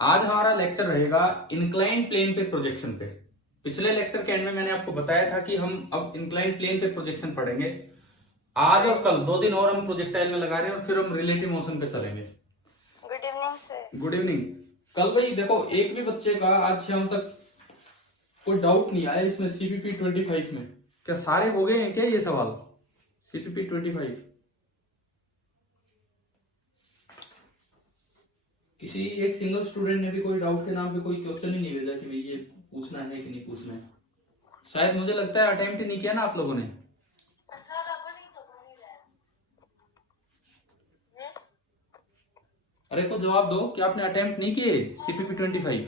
आज हमारा लेक्चर रहेगा इंक्लाइन प्लेन पे प्रोजेक्शन पे। पिछले लेक्चर के एंड में मैंने आपको बताया था कि हम अब इंक्लाइन प्लेन पे प्रोजेक्शन पढ़ेंगे। आज और कल 2 दिन और हम प्रोजेक्टाइल में लगा रहे हैं और फिर हम रिलेटिव मोशन पे चलेंगे। Good evening sir. Good evening. कल भाई देखो, एक भी बच्चे का आज शाम तक कोई डाउट नहीं आया इसमें सीपीपी 25 में। क्या सारे हो गए हैं क्या ये सवाल सीपीपी 25? किसी एक सिंगल स्टूडेंट ने भी कोई डाउट के नाम पे कोई क्वेश्चन ही नहीं भेजा कि भाई ये पूछना है कि नहीं पूछना है? शायद मुझे लगता है अटेम्प्ट ही नहीं किया ना आप लोगों ने। अरे को जवाब दो कि आपने अटेम्प्ट नहीं किए सीपीपी 25?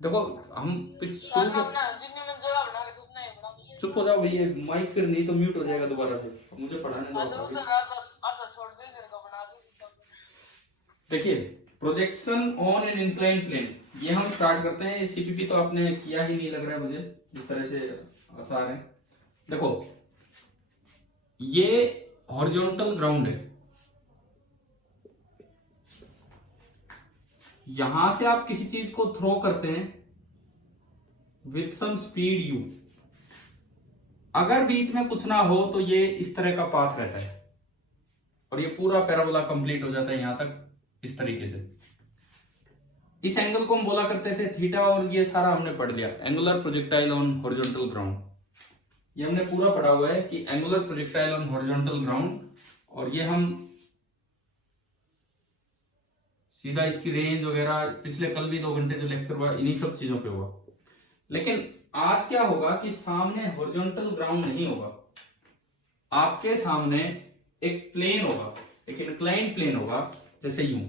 देखो हम शुरू चुप हो जाओ भैया, माइक फिर नहीं तो म्यूट हो जाएगा दोबारा से, मुझे पढ़ाने दो। देखिए, projection on an incline plane, ये हम स्टार्ट करते हैं। सीपीपी तो आपने किया ही नहीं लग रहा है मुझे, जिस तरह से आसार है। देखो, ये हॉरिजॉन्टल ग्राउंड है, यहां से आप किसी चीज को थ्रो करते हैं विथ सम स्पीड यू। अगर बीच में कुछ ना हो तो ये इस तरह का पाथ रहता है और ये पूरा पैराबोला कंप्लीट हो जाता है यहां तक, इस तरीके से। इस एंगल को हम बोला करते थे थीटा, और ये सारा हमने पढ़ लिया, angular projectile on horizontal ground. ये हमने पूरा पढ़ा हुआ है कि angular projectile on horizontal ground, और ये हम सीधा इसकी रेंज वगैरह पिछले कल भी 2 घंटे जो लेक्चर हुआ इन्हीं सब चीजों पे हुआ। लेकिन आज क्या होगा कि सामने हॉरिजॉन्टल ग्राउंड नहीं होगा, आपके सामने एक प्लेन होगा, एक इंक्लाइन प्लेन होगा, जैसे यूं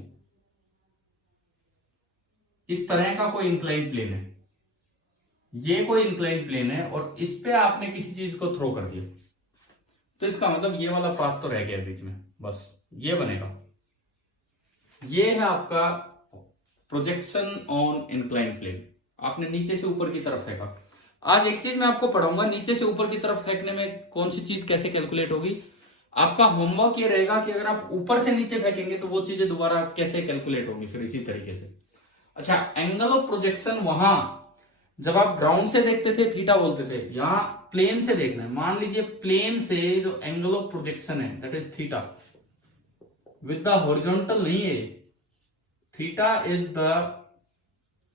इस तरह का कोई इंक्लाइन प्लेन है। ये कोई इंक्लाइन प्लेन है और इस पे आपने किसी चीज को थ्रो कर दिया, तो इसका मतलब ये वाला पाथ तो रह गया बीच में, बस ये बनेगा। ये है आपका प्रोजेक्शन ऑन इंक्लाइन प्लेन। आपने नीचे से ऊपर की तरफ फेंका। आज एक चीज मैं आपको पढ़ाऊंगा, नीचे से ऊपर की तरफ फेंकने में कौन सी चीज कैसे कैलकुलेट होगी। आपका होमवर्क ये रहेगा कि अगर आप ऊपर से नीचे फेंकेंगे तो वो चीजें दोबारा कैसे कैलकुलेट होगी फिर इसी तरीके से। अच्छा, एंगल ऑफ प्रोजेक्शन वहां जब आप ग्राउंड से देखते थे थीटा बोलते थे, यहां प्लेन से देखना है। मान लीजिए प्लेन से जो एंगल ऑफ प्रोजेक्शन है that is theta, with the horizontal नहीं है। Theta is the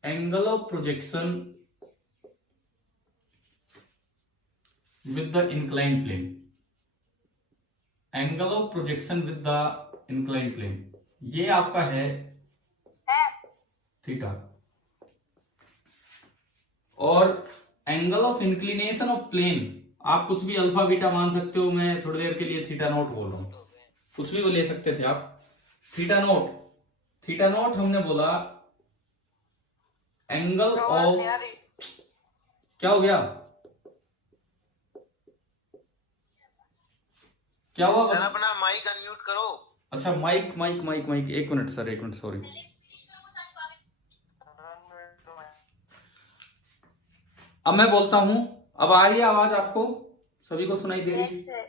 angle of projection with the incline plane, angle of projection with the incline plane, ये आपका है थीटा। और angle of inclination of plane आप कुछ भी अल्फा बीटा मान सकते हो, मैं थोड़ी देर के लिए थीटा नोट बोल रहा हूं, कुछ भी वो ले सकते थे आप। थीटा नोट, थीटा नोट हमने बोला एंगल ऑफ, क्या हो गया, क्या हुआ सर? अपना माइक अनम्यूट करो। अच्छा, माइक माइक माइक माइक, एक मिनट सर, एक मिनट, सॉरी। अब मैं बोलता हूं, अब आ रही है आवाज आपको? सभी को सुनाई दे रही है?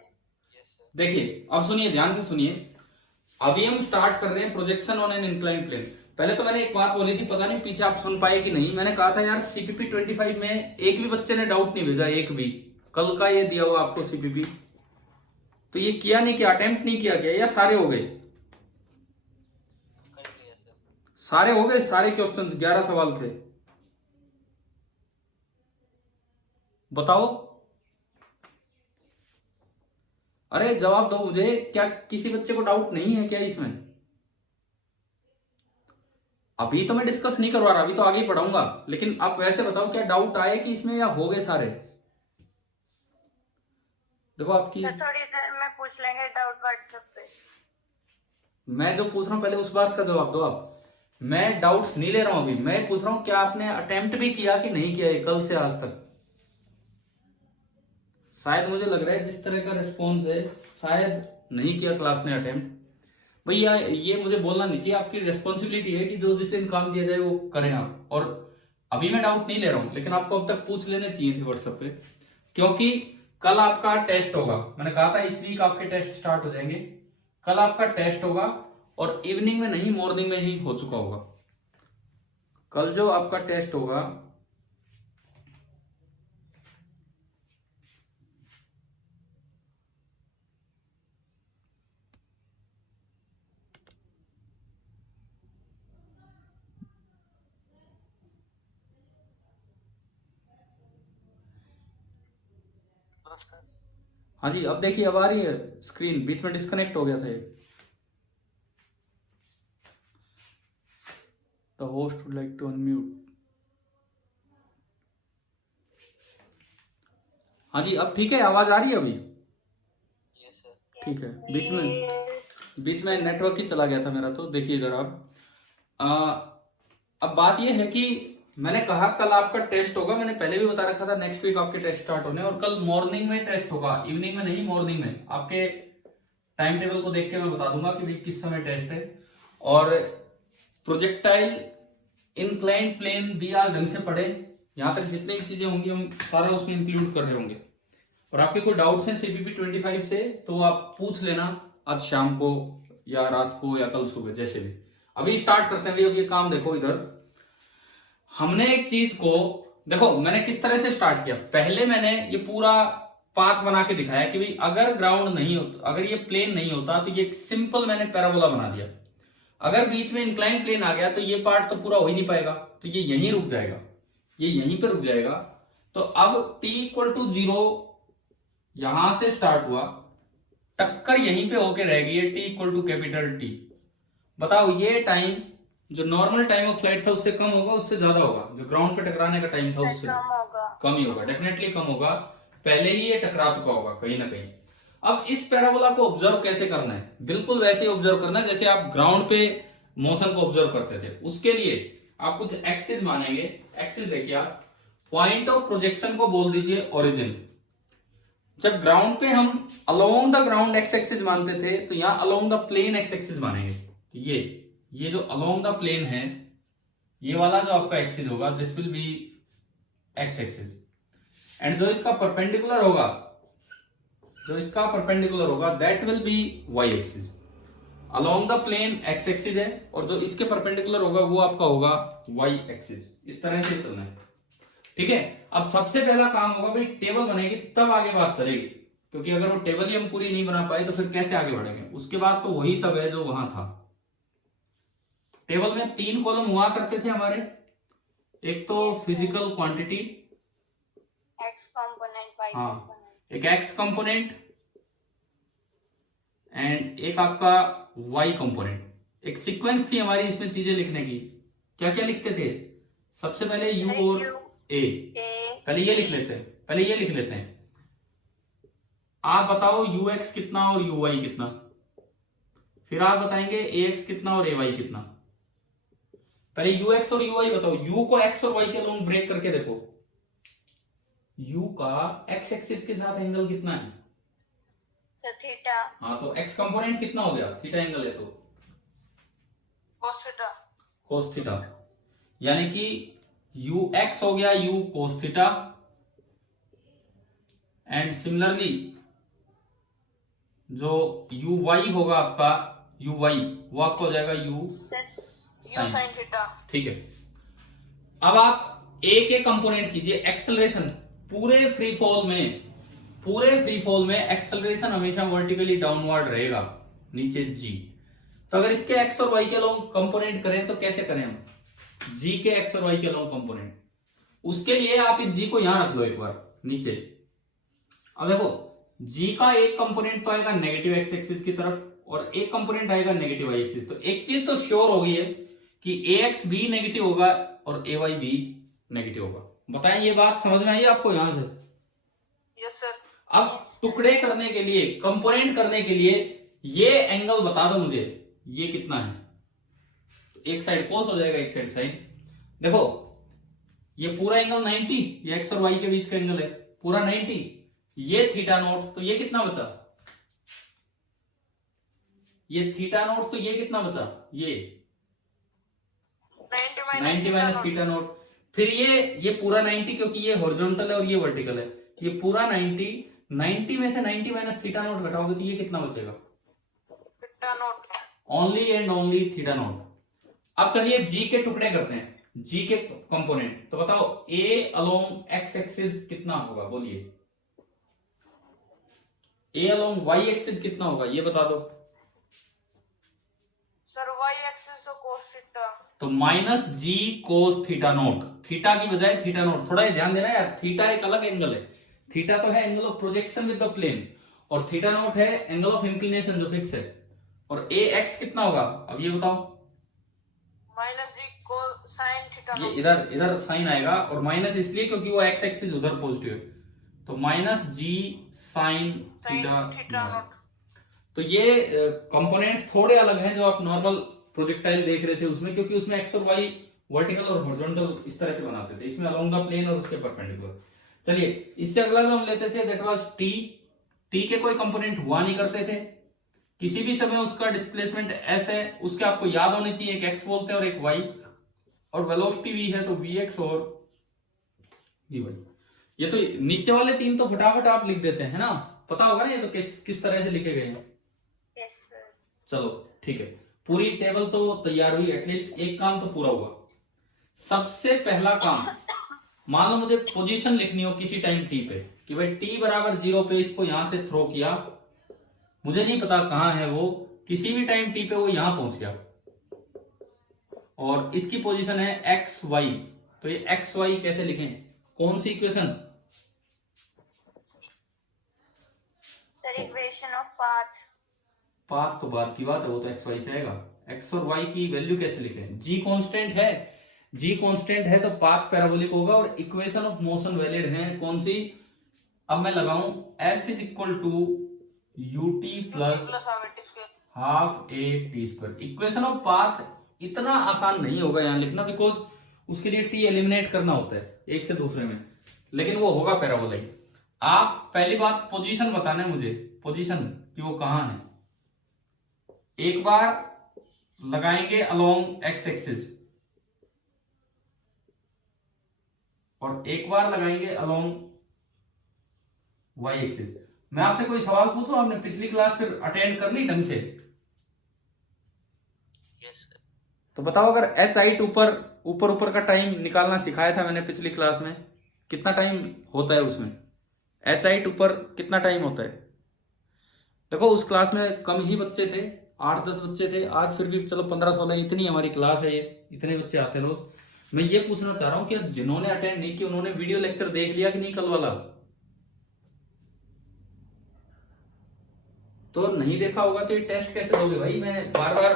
देखिए अब सुनिए, ध्यान से सुनिए। अभी हम स्टार्ट कर रहे हैं projection on an incline plane. पहले तो मैंने एक बात बोली थी, पता नहीं पीछे आप सुन पाए कि नहीं। मैंने कहा था यार सीपीपी 25 में एक भी बच्चे ने डाउट नहीं भेजा, एक भी। कल का ये दिया हुआ आपको सीपीपी, तो ये किया नहीं, किया अटेम्प्ट नहीं किया गया, या सारे हो गए? सारे हो गए, सारे क्वेश्चंस 11 सवाल थे, बताओ। अरे जवाब दो मुझे, क्या किसी बच्चे को डाउट नहीं है क्या इसमें? अभी तो मैं डिस्कस नहीं करवा रहा, अभी तो आगे ही पढ़ाऊंगा, लेकिन आप वैसे बताओ क्या डाउट आए कि इसमें, या हो गए सारे? देखो आपकी, थोड़ी देर में पूछ लेंगे डाउट व्हाट्सएप पे। मैं जो पूछ रहा हूं पहले उस बात का जवाब दो आप। मैं डाउट्स नहीं ले रहा हूं अभी, मैं पूछ रहा हूं क्या आपने अटेम्प्ट भी किया कि नहीं किया है कल से आज तक? शायद मुझे लग रहा है जिस तरह का रिस्पॉन्स है शायद नहीं किया क्लास ने अटेम्प्ट। भैया ये मुझे बोलना नहीं चाहिए, आपकी रिस्पॉन्सिबिलिटी है कि जो जिस दिन काम दिया जाए वो करें आप। और अभी मैं डाउट नहीं ले रहा हूं, लेकिन आपको अब तक पूछ लेने चाहिए थे व्हाट्सएप पे, क्योंकि कल आपका टेस्ट होगा। मैंने कहा था इस वीक आपके टेस्ट स्टार्ट हो जाएंगे, कल आपका टेस्ट होगा और इवनिंग में नहीं, मॉर्निंग में ही हो चुका होगा। कल जो आपका टेस्ट होगा हाँ जी, अब देखिए अब आ रही है स्क्रीन, बीच में डिस्कनेक्ट हो गया था ये। The host would like to unmute. हाँ जी, अब ठीक है, आवाज आ रही है अभी? ठीक है, बीच में नेटवर्क ही चला गया था मेरा। तो देखिए इधर आप अब बात ये है कि मैंने कहा कल आपका टेस्ट होगा, मैंने पहले भी बता रखा था नेक्स्ट वीक आपके टेस्ट स्टार्ट होने, और कल मॉर्निंग में टेस्ट होगा, इवनिंग में नहीं, मॉर्निंग में। आपके टाइम टेबल को देख के मैं बता दूंगा कि भाई किस समय टेस्ट है। और प्रोजेक्टाइल इंक्लाइंड प्लेन भी आप ढंग से पढ़े, यहां तक जितनी भी चीजें होंगी हम सारा उसमें इंक्लूड कर रहे होंगे। और आपके कोई डाउट्स हैं सीपीपी 25 से तो आप पूछ लेना आज शाम को या रात को या कल सुबह, जैसे भी। अभी स्टार्ट करते हैं। अब ये काम देखो, इधर हमने एक चीज को देखो, मैंने किस तरह से स्टार्ट किया। पहले मैंने ये पूरा पाथ बना के दिखाया कि भाई अगर ग्राउंड नहीं होता, अगर ये प्लेन नहीं होता तो ये सिंपल मैंने पैराबोला बना दिया। अगर बीच में इंक्लाइन प्लेन आ गया तो ये पार्ट तो पूरा हो ही नहीं पाएगा, तो ये यहीं रुक जाएगा, ये यहीं पे रुक जाएगा। तो अब t इक्वल टू 0 यहां से स्टार्ट हुआ, टक्कर यहीं पे होके रहेगी, ये t equal to capital T। बताओ ये टाइम जो नॉर्मल टाइम ऑफ फ्लाइट था उससे कम होगा, उससे ज्यादा होगा? जो ग्राउंड पे टकराने का टाइम था उससे कम ही होगा, डेफिनेटली कम होगा। पहले ही ये टकरा चुका होगा कहीं ना कहीं। अब इस पैराबोला को ऑब्जर्व कैसे करना है? बिल्कुल वैसे ही ऑब्जर्व करना है जैसे आप ग्राउंड पे मोशन को ऑब्जर्व करते थे। उसके लिए आप कुछ एक्सिस मानेंगे। एक्सिस देखिए, आप पॉइंट ऑफ प्रोजेक्शन को बोल दीजिए ओरिजिन। जब ग्राउंड पे हम along the ground X axis मानते थे, तो यहां along the plane X axis मानेंगे। ये जो अलोंग द प्लेन है, ये वाला जो आपका एक्सिस होगा, this will be X axis. And जो इसका परपेंडिकुलर होगा, that will be Y axis. Along the plane X axis है, और जो इसके परपेंडिकुलर होगा वो आपका होगा वाई एक्सिस। इस तरह से चलना है, ठीक है। अब सबसे पहला काम होगा भाई, टेबल बनेगी तब आगे बात चलेगी, क्योंकि अगर वो टेबल ही हम पूरी नहीं बना पाए तो फिर कैसे आगे बढ़ेंगे। उसके बाद तो वही सब है जो वहां था। टेबल में 3 कॉलम हुआ करते थे हमारे। एक तो physical quantity, X component, Y हाँ, कंपोनेंट, एक एक्स कंपोनेंट एंड एक आपका वाई कंपोनेंट। एक सीक्वेंस थी हमारी इसमें चीजें लिखने की। क्या क्या लिखते थे? सबसे पहले यू और ए। पहले ये लिख लेते हैं। आप बताओ यू एक्स कितना और यू वाई कितना, फिर आप बताएंगे ए एक्स कितना और ए वाई कितना। पहले यू एक्स और यू वाई बताओ। यू को एक्स और वाई के अलोंग ब्रेक करके देखो, यू का एक्स एक्सिस के साथ एंगल कितना है? थीटा। हाँ, तो एक्स कंपोनेंट कितना हो गया? थीटा एंगल है तो कोस थीटा, यानी कि यू एक्स हो गया you cos theta. And similarly जो यू वाई होगा आपका, यू वाई वो आपका हो जाएगा यू साइन थीटा। ठीक है। अब आप ए के कंपोनेंट कीजिए। एक्सेलरेशन पूरे फ्री फॉल में एक्सेलरेशन हमेशा वर्टिकली डाउनवर्ड रहेगा, नीचे जी। तो अगर इसके एक्स और वाई के अलोंग कंपोनेंट करें तो कैसे करें हम? जी के एक्स और वाई के अलोंग कंपोनेंट। उसके लिए आप इस जी को यहां रख लो एक बार नीचे। अब देखो, जी का एक कंपोनेंट तो आएगा नेगेटिव एक्स एक्सिस की तरफ और एक कंपोनेंट आएगा नेगेटिव वाई एक्सिस। तो एक चीज तो श्योर हो गई है कि ए एक्स भी नेगेटिव होगा और ए वाई भी नेगेटिव होगा। बताएं, ये बात समझ में आई आपको यहां से? Yes sir. अब टुकड़े करने के लिए, कंपोनेंट करने के लिए ये एंगल बता दो मुझे, ये कितना है? एक साइड कोस हो जाएगा, एक साइड साइन। देखो ये पूरा एंगल 90, ये एक्स और वाई के बीच का एंगल है पूरा 90। ये थीटा नोट, तो ये कितना बचा? ये थीटा नोट, तो ये कितना बचा? ये 90 माइनस थीटा नोट। फिर ये पूरा 90, क्योंकि ये हॉरिजॉन्टल है और ये वर्टिकल है। ये पूरा 90 में से 90 माइनस थीटा नोट घटाओगे तो ये कितना बचेगा? Theta note. Only and only theta naught. अब चलिए जी के टुकड़े करते हैं, जी के कंपोनेंट। तो बताओ ए अलोंग एक्स एक्सिस कितना होगा, बोलिए। ए अलोंग वाई एक्सिस कितना होगा, ये बता दो। सर वाई एक्सिस तो cos थीटा। तो minus G cos theta note, theta की बजाय थीटा नोट। थोड़ा ये ध्यान देना यार, थीटा एक अलग एंगल है। थीटा तो है angle of projection with the plane, और थीटा नोट है एंगल ऑफ इंक्लिनेशन जो फिक्स है। और ए एक्स कितना होगा, अब ये बताओ। माइनस जी को साइन थीटा ये इधर इधर साइन आएगा, और माइनस इसलिए क्योंकि वो एक्स एक्सिस उधर पॉजिटिव है। तो माइनस जी साइन थीटा नॉट। तो ये कंपोनेंट्स थोड़े अलग हैं जो आप नॉर्मल प्रोजेक्टाइल देख रहे थे उसमें, क्योंकि उसमें एक्स और वाई वर्टिकल और हॉरिजॉन्टल इस तरह से बनाते थे, इसमें अलोंग द प्लेन और उसके परपेंडिकुलर। चलिए इससे अगला जो हम लेते थे दैट वाज टी। टी के कोई कंपोनेंट हुआ नहीं करते थे, किसी भी समय उसका डिस्प्लेसमेंट एस है, उसके आपको याद होने चाहिए, एक एक्स बोलते हैं और एक वाई, और वेलोसिटी वी है तो वी एक्स और वी वाई। ये तो नीचे वाले तीन तो फटाफट आप लिख देते हैं ना, पता होगा ना ये तो किस तरह से लिखे गए हैं। Yes sir. चलो ठीक है, पूरी टेबल तो तैयार हुई, एटलीस्ट एक काम तो पूरा हुआ। सबसे पहला काम, मान लो मुझे पोजीशन लिखनी हो किसी टाइम टी पे, कि भाई टी बराबर 0 पे इसको यहां से थ्रो किया, मुझे नहीं पता कहां है वो, किसी भी टाइम टी पे वो यहां पहुंच गया, और इसकी पोजीशन है एक्स वाई। तो ये एक्स वाई कैसे लिखें, कौन सी equation? Sir equation of path. Path तो बाद की बात है, वो तो एक्स वाई से आएगा। एक्स और वाई की वैल्यू कैसे लिखें, जी कांस्टेंट है, जी कांस्टेंट है तो पाथ पैराबोलिक होगा, और इक्वेशन ऑफ मोशन वैलिड है कौन सी? अब मैं लगाऊं S is equal to u T plus half a T square. Equation of path इतना आसान नहीं होगा यहां लिखना, बिकॉज उसके लिए टी एलिमिनेट करना होता है एक से दूसरे में, लेकिन वो होगा पैराबोलिक। आप पहली बात पोजीशन बताना है मुझे, पोजीशन कि वो कहां है। एक बार लगाएंगे अलोंग एक्स एक्सिस, और एक बार लगाएंगे अलोंग वाई एक्सिस। मैं आपसे कोई सवाल पूछूं, आपने पिछली क्लास फिर अटेंड कर ली ढंग से? तो बताओ, अगर एच हाइट ऊपर ऊपर ऊपर का टाइम निकालना सिखाया था मैंने पिछली क्लास में, कितना टाइम होता है उसमें? एच हाइट ऊपर कितना टाइम होता है? देखो उस क्लास में कम ही बच्चे थे, 8-10 बच्चे थे, आज फिर भी चलो 15-16, इतनी हमारी क्लास है, ये इतने बच्चे आते रोज। मैं ये पूछना चाह रहा हूं कि जिन्होंने अटेंड नहीं किया उन्होंने वीडियो लेक्चर देख लिया कि नहीं कल वाला? तो नहीं देखा होगा तो ये टेस्ट कैसे दोगे भाई? मैं बार बार,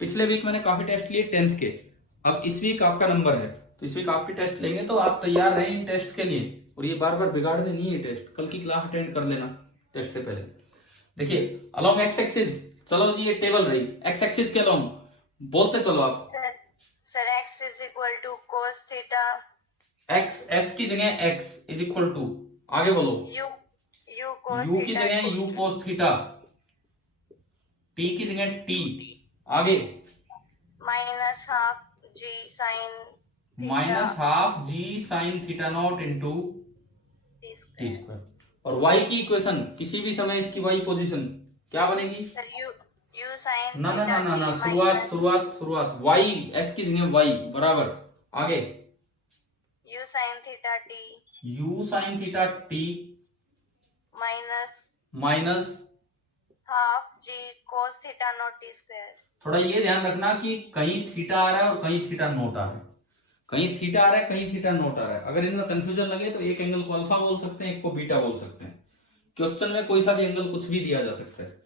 पिछले वीक मैंने काफी टेस्ट लिए 10th के, अब इस वीक आपका नंबर है, तो इस वीक आपके टेस्ट लेंगे, तो आप तैयार रहें इन टेस्ट के लिए, और ये बार बार बिगाड़ने नहीं है टेस्ट, कल की क्लास अटेंड कर लेना टेस्ट से पहले। देखिए अलोंग एक्स एक्सिस, चलो जी ये टेबल रही, एक्स एक्सिस के अलोंग बोलते चलो आप। Sir X is equal to cos theta. X, S की जगह एक्स इज इक्वल टू, आगे बोलो, यू कोस यू की जगह यू कोस थीटा, टी की जगह टी, आगे minus half G sine, minus half G sine theta naught into T square. और y की इक्वेशन किसी भी समय इसकी y पोजीशन क्या बनेगी? सर यू साइन ना ना ना ना ना, शुरुआत शुरुआत शुरुआत, y, s की जगह y बराबर, आगे u sine theta T, u sine theta t minus half G cos theta naught T square. थोड़ा ये ध्यान रखना कि कहीं थीटा आ रहा है और कहीं थीटा नोट आ रहा है, कहीं थीटा आ रहा है कहीं थीटा नोट आ रहा है। अगर इनमें कंफ्यूजन लगे तो एक एंगल को अल्फा बोल सकते हैं, एक को बीटा बोल सकते हैं। क्वेश्चन में कोई सा भी एंगल कुछ भी दिया जा सकता है।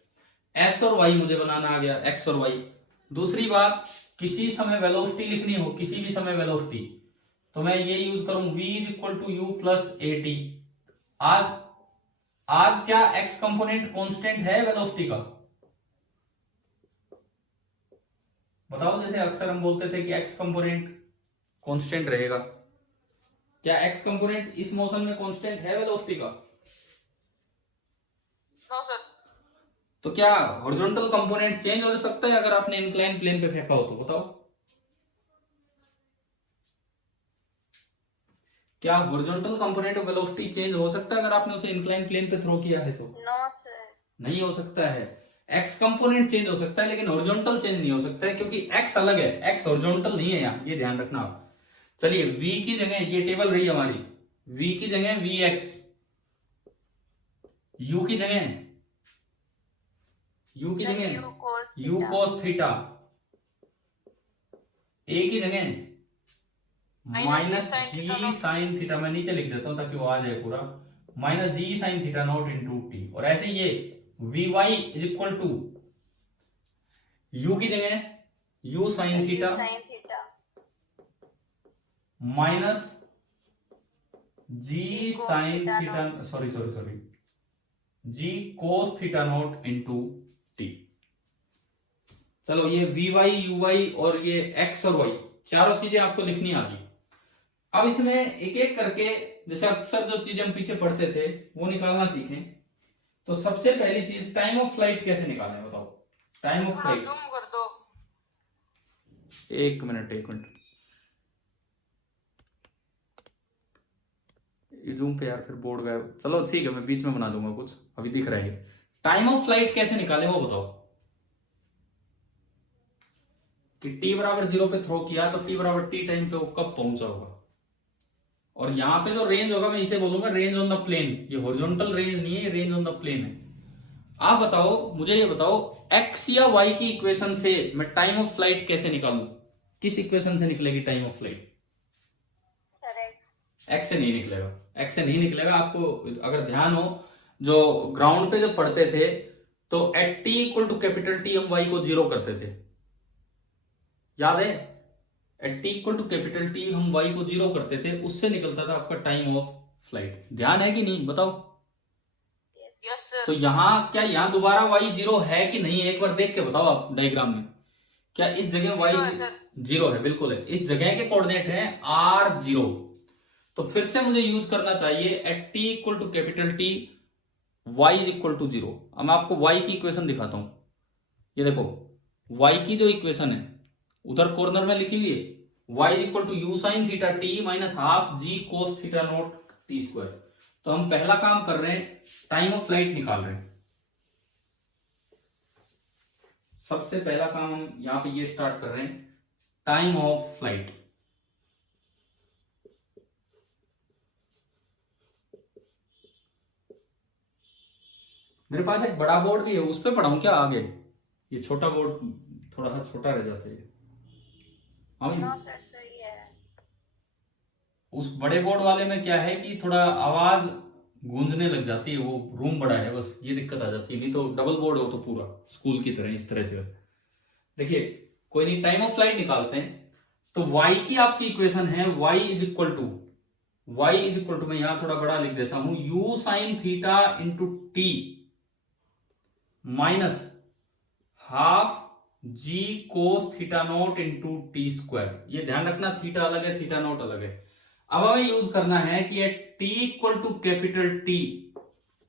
एस और वाई मुझे बनाना आ गया, एक्स और वाई। दूसरी बात, किसी समय वेलोसिटी लिखनी हो, किसी भी समय वेलोसिटी, तो मैं ये यूज करूं v is equal to u plus a T. आज क्या एक्स कंपोनेंट कांस्टेंट है वेलोसिटी का? बताओ, जैसे अक्सर हम बोलते थे कि एक्स कंपोनेंट कांस्टेंट रहेगा, क्या एक्स कंपोनेंट इस मोशन में कांस्टेंट है वेलोसिटी का? No sir. तो क्या हॉरिजॉन्टल कंपोनेंट चेंज हो सकता है अगर आपने इंक्लाइन प्लेन पे फेंका हो तो? बताओ, क्या horizontal component of velocity change हो सकता है अगर आपने उसे इंक्लाइन प्लेन पे थ्रो किया है तो? No sir. नहीं हो सकता है। एक्स कंपोनेंट चेंज हो सकता है लेकिन हॉरिजॉन्टल चेंज नहीं हो सकता है, क्योंकि एक्स अलग है, एक्स हॉरिजॉन्टल नहीं है यहाँ, ये ध्यान रखना आप। चलिए v की जगह, ये टेबल रही हमारी, v की जगह वी एक्स, u की जगह u cos थीटा, a की जगह माइनस जी साइन थीटा, मैं नीचे लिख देता हूं ताकि वो आ जाए पूरा, माइनस जी sine theta naught into T. और ऐसे ये V Y is equal to u की जगह u साइन थीटा माइनस जी sine theta, sorry G cos theta naught into T. चलो ये वी वाई यू वाई और ये एक्स और वाई चारों चीजें आपको लिखनी आ गई। अब इसमें एक एक करके जैसे अक्सर जो चीजें हम पीछे पढ़ते थे वो निकालना सीखें। तो सबसे पहली चीज टाइम ऑफ फ्लाइट कैसे निकालें, बताओ। टाइम ऑफ फ्लाइट, एक मिनट जूम पे यार फिर बोर्ड गायब, चलो ठीक है मैं बीच में बना दूंगा, कुछ अभी दिख रहा है। टाइम ऑफ फ्लाइट कैसे निकालें वो बताओ। कि t बराबर 0 पे थ्रो किया तो t बराबर t टाइम पे वो कब पहुंचा होगा, और यहां पे जो रेंज होगा मैं इसे बोलूंगा रेंज ऑन द प्लेन। ये हॉरिजॉन्टल रेंज नहीं है, रेंज ऑन द प्लेन है। आप बताओ, मुझे ये बताओ x या y की इक्वेशन से मैं टाइम ऑफ फ्लाइट कैसे निकालूं, किस इक्वेशन से निकलेगी टाइम ऑफ फ्लाइट। एक्स से नहीं निकलेगा, एक्स से नहीं निकलेगा। आपको अगर ध्यान हो, जो ग्राउंड पे जो पढ़ते थे तो at T equal to capital T हम वाई को 0 करते थे, याद है। At T equal to capital T हम वाई को 0 करते थे, उससे निकलता था आपका टाइम ऑफ फ्लाइट। ध्यान है कि नहीं बताओ। यस तो यहां क्या, यहां दोबारा वाई 0 है कि नहीं है, एक बार देख के बताओ आप डायग्राम में। क्या इस जगह वाई 0 है, बिल्कुल है। इस जगह के कोऑर्डिनेट है r0, तो फिर से मुझे यूज करना चाहिए at T equal to capital T Y is equal to 0। अब मैं आपको वाई की इक्वेशन दिखाता हूं। ये देखो वाई की जो इक्वेशन है उधर कॉर्नर में लिखी हुई है Y equal to u sine theta T minus half G cos theta naught T square. तो हम पहला काम कर रहे हैं, टाइम ऑफ फ्लाइट निकाल रहे हैं। सबसे पहला काम हम यहां पे ये स्टार्ट कर रहे हैं, टाइम ऑफ फ्लाइट। मेरे पास एक बड़ा बोर्ड भी है, उस पर पढ़ाऊं क्या आगे। ये छोटा बोर्ड थोड़ा सा छोटा रह जाता है। हाँ सही है। उस बड़े बोर्ड वाले में क्या है कि थोड़ा आवाज गूंजने लग जाती है, वो रूम बड़ा है, बस ये दिक्कत आ जाती है। नहीं तो डबल बोर्ड हो तो पूरा स्कूल की तरह इस तरह से। देखिए कोई नहीं, टाइम ऑफ फ्लाइट निकालते हैं। तो y की आपकी इक्वेशन है y इज इक्वल टू मैं यहां थोड़ा बड़ा लिख देता हूं, u sine theta into T minus half G cos theta naught into T square. ये ध्यान रखना थीटा अलग है, थीटा नोट अलग है। अब हमें यूज करना है कि at T equal to capital T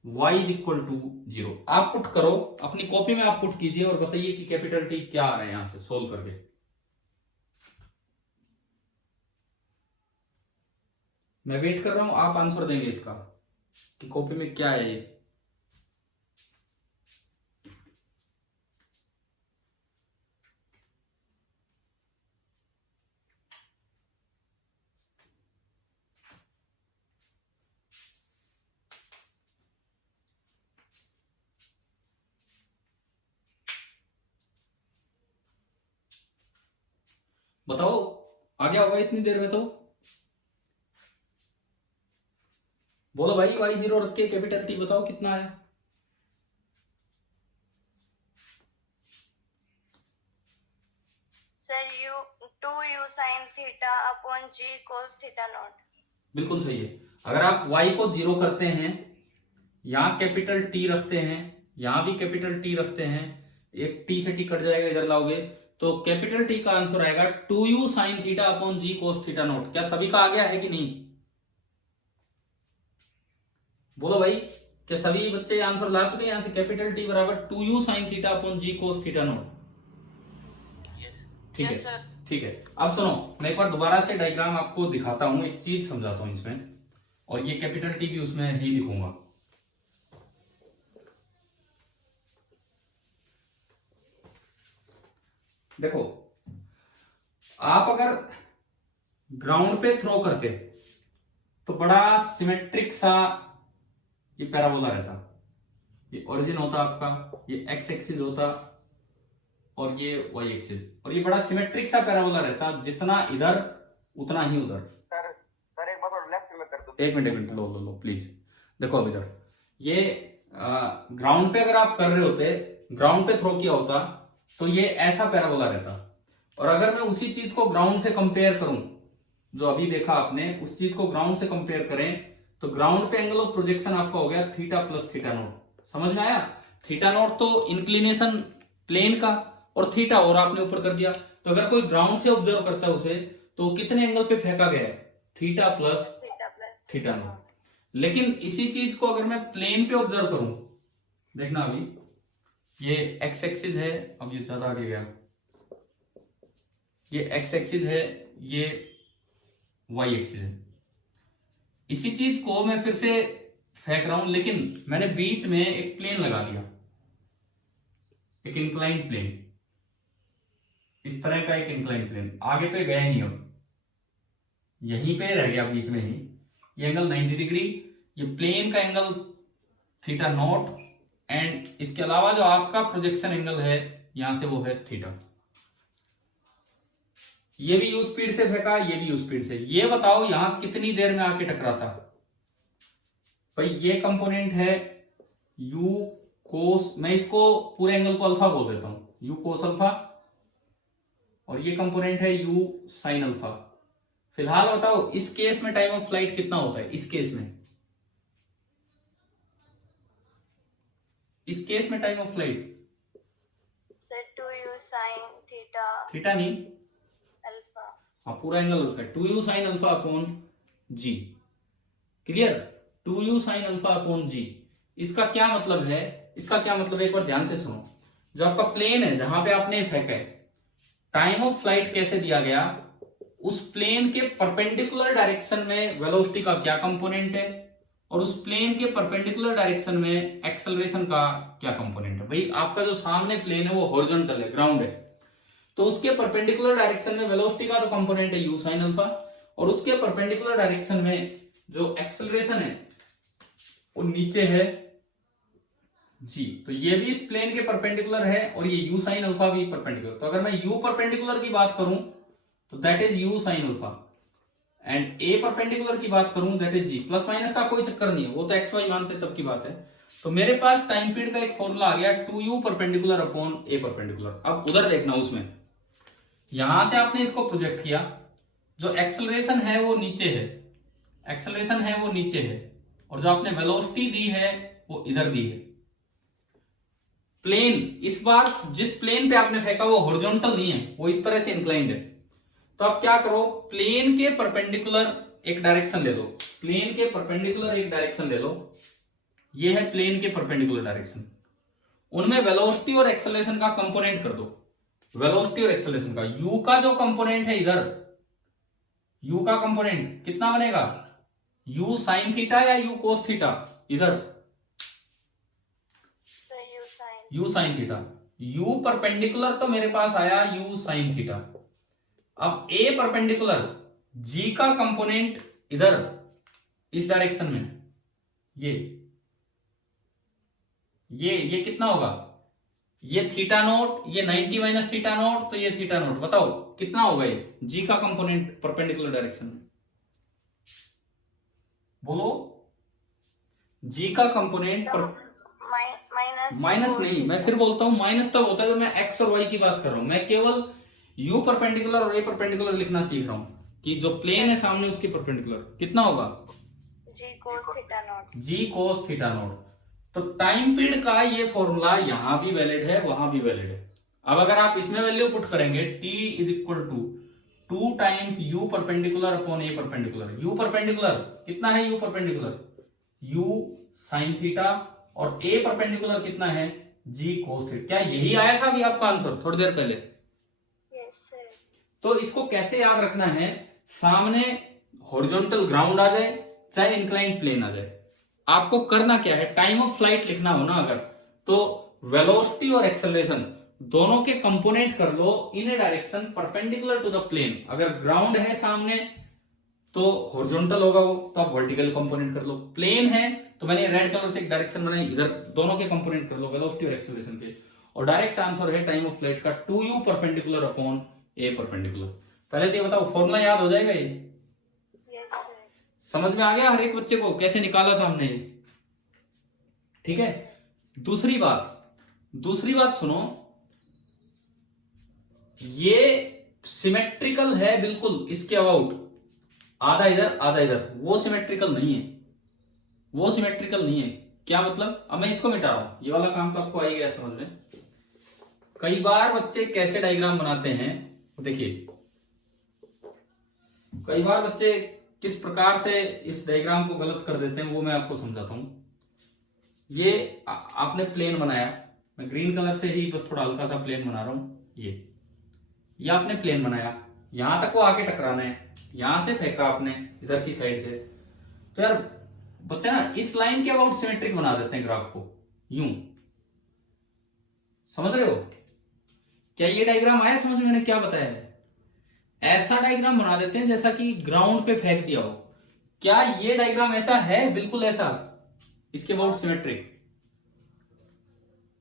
Y is equal to 0। आप पुट करो अपनी कॉपी में, आप पुट कीजिए और बताइए कि कैपिटल टी क्या आ रहा है यहां से सोल्व करके। मैं वेट कर रहा हूं, आप आंसर देंगे इसका कि कॉपी में क्या है ये। बताओ आ गया होगा इतनी देर में तो। बोलो भाई वाई 0 रख के कैपिटल टी बताओ कितना है। Sir u sine theta upon G cos theta naught. बिल्कुल सही है। अगर आप y को 0 करते हैं, यहां कैपिटल T रखते हैं, यहां भी कैपिटल T रखते हैं, एक T से T कट जाएगा, इधर लाओगे तो कैपिटल T का आंसर आएगा 2u sine theta upon G cos theta naught. क्या सभी का आ गया है कि नहीं, बोलो भाई। क्या सभी बच्चे आंसर ला चुके हैं यहां से, कैपिटल T बराबर 2u sine theta upon G cos theta naught. ठीक है ठीक है। अब सुनो, मैं एक बार दोबारा से डायग्राम आपको दिखाता हूं, एक चीज समझाता हूं इसमें, और ये कैपिटल टी भी उसमें ही लिखूंगा। देखो आप अगर ग्राउंड पे थ्रो करते तो बड़ा सिमेट्रिक सा ये पैराबोला रहता, ये ओरिजिन होता आपका, ये एक्स एक्सिस होता और ये वाई एक्सिस, और ये बड़ा सिमेट्रिक सा पैराबोला रहता, जितना इधर उतना ही उधर। सर एक बार और लेफ्ट में कर दो। एक मिनट लो प्लीज। देखो अब इधर ये ग्राउंड पे अगर आप कर रहे होते, ग्राउंड पे थ्रो किया होता तो ये ऐसा पैराबोला रहता, और अगर मैं उसी चीज को ग्राउंड से कंपेयर करूं, जो अभी देखा आपने, उस चीज को ग्राउंड से कंपेयर करें तो ग्राउंड पे एंगल ऑफ प्रोजेक्शन आपका हो गया थीटा प्लस थीटा नोट। समझ में आया? थीटा नोट तो इंक्लिनेशन प्लेन का, और थीटा और आपने ऊपर कर दिया, तो अगर कोई ग्राउंड से ऑब्जर्व करता है उसे तो कितने एंगल पे फेंका गया है? Theta plus theta naught. लेकिन इसी चीज को अगर मैं प्लेन पे ऑब्जर्व करूं, देखना अभी ये एक्स एक्सिस है, अब ये ज्यादा आगे गया, ये एक्स एक्सिस है, ये वाई एक्सिस है। इसी चीज को मैं फिर से फेंक रहा हूं, लेकिन मैंने बीच में एक प्लेन लगा दिया, एक इंक्लाइंड प्लेन, इस तरह का एक इंक्लाइंड प्लेन। आगे तो ये गया ही नहीं, अब यहीं पे रह गया बीच में ही। ये एंगल 90 डिग्री, ये प्लेन का एंगल थीटा नॉट, एंड इसके अलावा जो आपका प्रोजेक्शन एंगल है यहां से वो है थीटा। ये भी यू स्पीड से फेंका, ये भी यू स्पीड से। ये बताओ यहां कितनी देर में आके टकराता? भाई ये कंपोनेंट है यू कोस, मैं इसको पूरे एंगल को अल्फा बोल देता हूं, यू कोस अल्फा, और ये कंपोनेंट है यू साइन अल्फा। फिलहाल बताओ इस केस में टाइम ऑफ फ्लाइट कितना होता है? इस केस में, इस केस में time of flight sir 2u sin theta theta नहीं, अल्फा। हाँ पूरा एंगल अल्फा है, 2u sin alpha upon G. Clear? 2u sin alpha upon G. इसका क्या मतलब है? इसका क्या मतलब है, एक बार ध्यान से सुनो। जो आपका प्लेन है जहां पे आपने फेंका है, टाइम ऑफ फ्लाइट कैसे दिया गया? उस प्लेन के परपेंडिकुलर डायरेक्शन में वेलोसिटी का क्या कंपोनेंट है, और उस प्लेन के परपेंडिकुलर डायरेक्शन में एक्सेलरेशन का क्या कंपोनेंट है। भाई आपका जो सामने प्लेन है वो हॉरिजॉन्टल है, ग्राउंड है, तो उसके परपेंडिकुलर डायरेक्शन में वेलोसिटी का तो कंपोनेंट है यू साइन अल्फा, और उसके परपेंडिकुलर डायरेक्शन में जो एक्सेलरेशन है वो नीचे है जी। तो ये भी इस प्लेन के परपेंडिकुलर है, और ये यू साइन अल्फा भी परपेंडिकुलर। तो अगर मैं यू परपेंडिकुलर की बात करूं तो that is u sine alpha, and a perpendicular की बात करूं that is G. Plus minus का कोई चक्कर नहीं है, वो तो एक्स वाई मानते तब की बात है। तो मेरे पास टाइम पीरियड का एक फॉर्मूला आ गया 2u परपेंडिकुलर अपॉन ए परपेंडिकुलर। अब उधर देखना, उसमें यहां से आपने इसको प्रोजेक्ट किया, जो एक्सेलरेशन है वो नीचे है, एक्सेलरेशन है वो नीचे है, और जो आपने वेलोसिटी दी है वो इधर दी है। प्लेन इस बार जिस प्लेन पे आपने फेंका वो हॉरिजॉन्टल नहीं है, वो इस तरह से इंक्लाइंड है। तो आप क्या करो, प्लेन के परपेंडिकुलर एक डायरेक्शन ले लो, प्लेन के परपेंडिकुलर एक डायरेक्शन ले लो, ये है प्लेन के परपेंडिकुलर डायरेक्शन, उनमें वेलोसिटी और एक्सेलरेशन का कंपोनेंट कर दो। वेलोसिटी और एक्सेलरेशन का u का जो कंपोनेंट है इधर, u का कंपोनेंट कितना बनेगा? u साइन थीटा या u कोस थीटा? इधर u sine theta. u perpendicular तो मेरे पास आया u साइन थीटा। अब a परपेंडिकुलर g का कंपोनेंट इधर इस डायरेक्शन में, ये कितना होगा? ये थीटा नोट, ये 90 माइनस थीटा नोट, तो ये थीटा नोट। बताओ कितना होगा ये जी का कंपोनेंट परपेंडिकुलर डायरेक्शन में? बोलो, जी का कंपोनेंट माइनस नहीं, मैं फिर बोलता हूं माइनस तब होता है जब मैं एक्स और वाई की बात कर रहा हूं। मैं केवल यू परपेंडिकुलर और ए परपेंडिकुलर लिखना सीख रहा हूं कि जो प्लेन है सामने उसकी परपेंडिकुलर कितना होगा? G cos theta naught. G cos theta naught. तो टाइम पीरियड का ये फॉर्मूला यहां भी वैलिड है, वहां भी वैलिड है। अब अगर आप इसमें वैल्यू पुट करेंगे, t is equal to 2 times u perpendicular upon a perpendicular. u perpendicular कितना है? u perpendicular u sine theta, और a परपेंडिकुलर कितना है? g cos theta. क्या यही आया था अभी आपका आंसर थोड़ी देर पहले? Yes sir. तो इसको कैसे याद रखना है? सामने हॉरिजॉन्टल ग्राउंड आ जाए चाहे इंक्लाइंड प्लेन आ जाए, आपको करना क्या है? टाइम ऑफ फ्लाइट लिखना हो ना अगर, तो वेलोसिटी और एक्सेलरेशन दोनों के कंपोनेंट कर लो in a direction perpendicular to the plane. अगर ग्राउंड है सामने तो हॉरिजॉन्टल होगा वो, तो आप वर्टिकल कंपोनेंट कर लो। प्लेन है तो मैंने रेड कलर से एक डायरेक्शन बनाई, इधर दोनों के कंपोनेंट कर लो वेलोसिटी और एक्सेलरेशन के। और डायरेक्ट आंसर है टाइम ऑफ फ्लाइट का 2u perpendicular upon a perpendicular. पहले तो ये बताओ फॉर्मूला याद हो जाएगा ये? Yes sir. समझ में आ गया हर एक बच्चे को कैसे निकाला था हमने ये? ठीक है। दूसरी बात सुनो, ये सिमेट्रिकल है बिल्कुल इसके अबाउट, आधा इधर आधा इधर, वो सिमेट्रिकल नहीं है, वो सिमेट्रिकल नहीं है। क्या मतलब? अब मैं इसको मिटा रहा हूं, ये वाला काम तो आपको आ ही गया समझ में। कई बार बच्चे कैसे डायग्राम बनाते हैं, देखिए कई बार बच्चे किस प्रकार से इस डायग्राम को गलत कर देते हैं वो मैं आपको समझाता हूं। ये आपने प्लेन बनाया, मैं ग्रीन कलर से ही बस थोड़ा हल्का सा प्लेन बना रहा हूं। ये आपने प्लेन बनाया, यहां तक वो आके टकराना है, यहां से फेंका आपने इधर की साइड से, तो यार बच्चे ना इस लाइन के अबाउट सिमेट्रिक बना देते हैं ग्राफ को, यूं। समझ रहे हो क्या? ये डायग्राम आया समझ में मैंने क्या बताया है? ऐसा डायग्राम बना देते हैं जैसा कि ग्राउंड पे फेंक दिया हो। क्या ये डायग्राम ऐसा है? बिल्कुल ऐसा, इसके अबाउट सिमेट्रिक।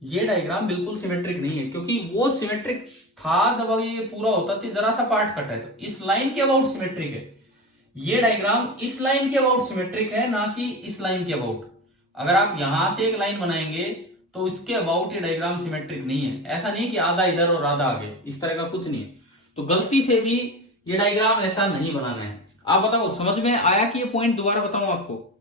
ये डायग्राम बिल्कुल सिमेट्रिक नहीं है, क्योंकि वो सिमेट्रिक था जब ये पूरा होता था, जरा सा पार्ट कटा है, तो इस लाइन के अबाउट सिमेट्रिक है। ये डायग्राम इस लाइन के अबाउट सिमेट्रिक है, ना कि इस लाइन के अबाउट। अगर आप यहां से एक लाइन बनाएंगे तो इसके अबाउट ये डायग्राम सिमेट्रिक नहीं है। ऐसा नहीं कि आधा इधर और आधा आगे, इस तरह का कुछ नहीं है। तो गलती से भी ये डायग्राम ऐसा नहीं बनाना है। आप बताओ समझ में आया कि ये पॉइंट दोबारा बताऊं आपको?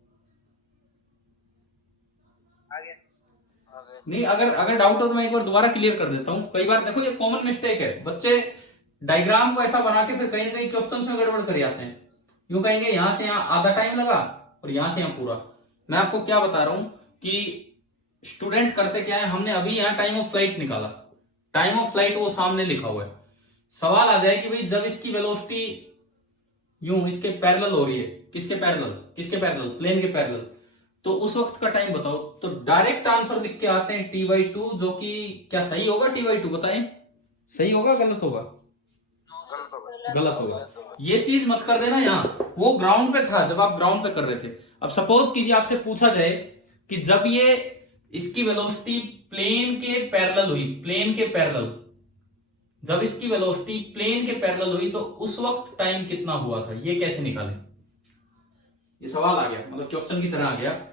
नहीं, अगर डाउट हो तो मैं एक बार दोबारा क्लियर कर देता हूं। कई बार देखो ये कॉमन मिस्टेक है, बच्चे डायग्राम को ऐसा बना के फिर कहीं ना कहीं क्वेश्चंस में गड़बड़ कर जाते हैं। यूं कहेंगे यहां से यहां आधा टाइम लगा और यहां से यहां पूरा। मैं आपको क्या बता रहा हूं कि स्टूडेंट करते क्या है, हमने अभी यहां टाइम ऑफ फ्लाइट निकाला, टाइम ऑफ फ्लाइट वो सामने लिखा हुआ है। सवाल आ जाए कि भाई जब इसकी वेलोसिटी यूं इसके पैरेलल हो रही है, किसके पैरेलल? प्लेन के पैरेलल, तो उस वक्त का टाइम बताओ। तो डायरेक्ट आंसर लिख के आते हैं t/2, जो कि क्या सही होगा? t/2 बताएं, सही होगा गलत होगा? गलत होगा। ये चीज मत कर देना यहाँ, वो ग्राउंड पे था जब आप ग्राउंड पे कर रहे थे। अब सपोज कीजिए आपसे पूछा जाए कि जब ये इसकी वेलोसिटी प्लेन के पैरेलल हुई, जब इसकी वेलोसिटी प्लेन के पैरेलल हुई तो उस वक्त टाइम कितना हुआ था, ये कैसे निकालें? ये सवाल आ गया, मतलब क्वेश्चन की तरह आ गया।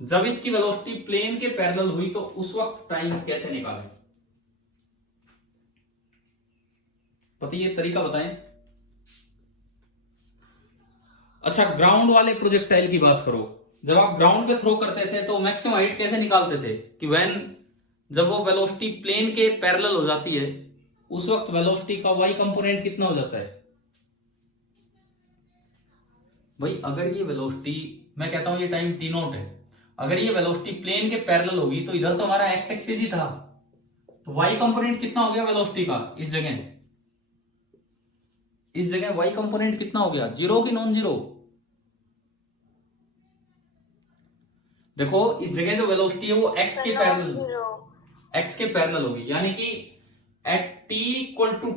जब इसकी वेलोसिटी प्लेन के पैरेलल हुई तो उस वक्त टाइम कैसे निकालें? पता ये तरीका बताएं। अच्छा, ग्राउंड वाले प्रोजेक्टाइल की बात करो। जब आप ग्राउंड पे थ्रो करते थे तो मैक्सिमम हाइट कैसे निकालते थे? कि जब वो वेलोसिटी प्लेन के पैरेलल हो जाती है उस वक्त वेलोसिटी का वाई कंपोनेंट कितना हो जाता है? भाई अगर ये वेलोसिटी, मैं कहता हूं ये टाइम t0 है, अगर ये वेलोसिटी प्लेन के पैरेलल होगी तो इधर तो हमारा x एक्सिस ही था, तो वाई कंपोनेंट कितना हो गया वेलोसिटी का? इस जगह वाई कंपोनेंट कितना हो गया? जीरो की नॉन जीरो? देखो इस जगह जो वेलोसिटी है वो x के पैरेलल होगी, यानी कि eight t equal to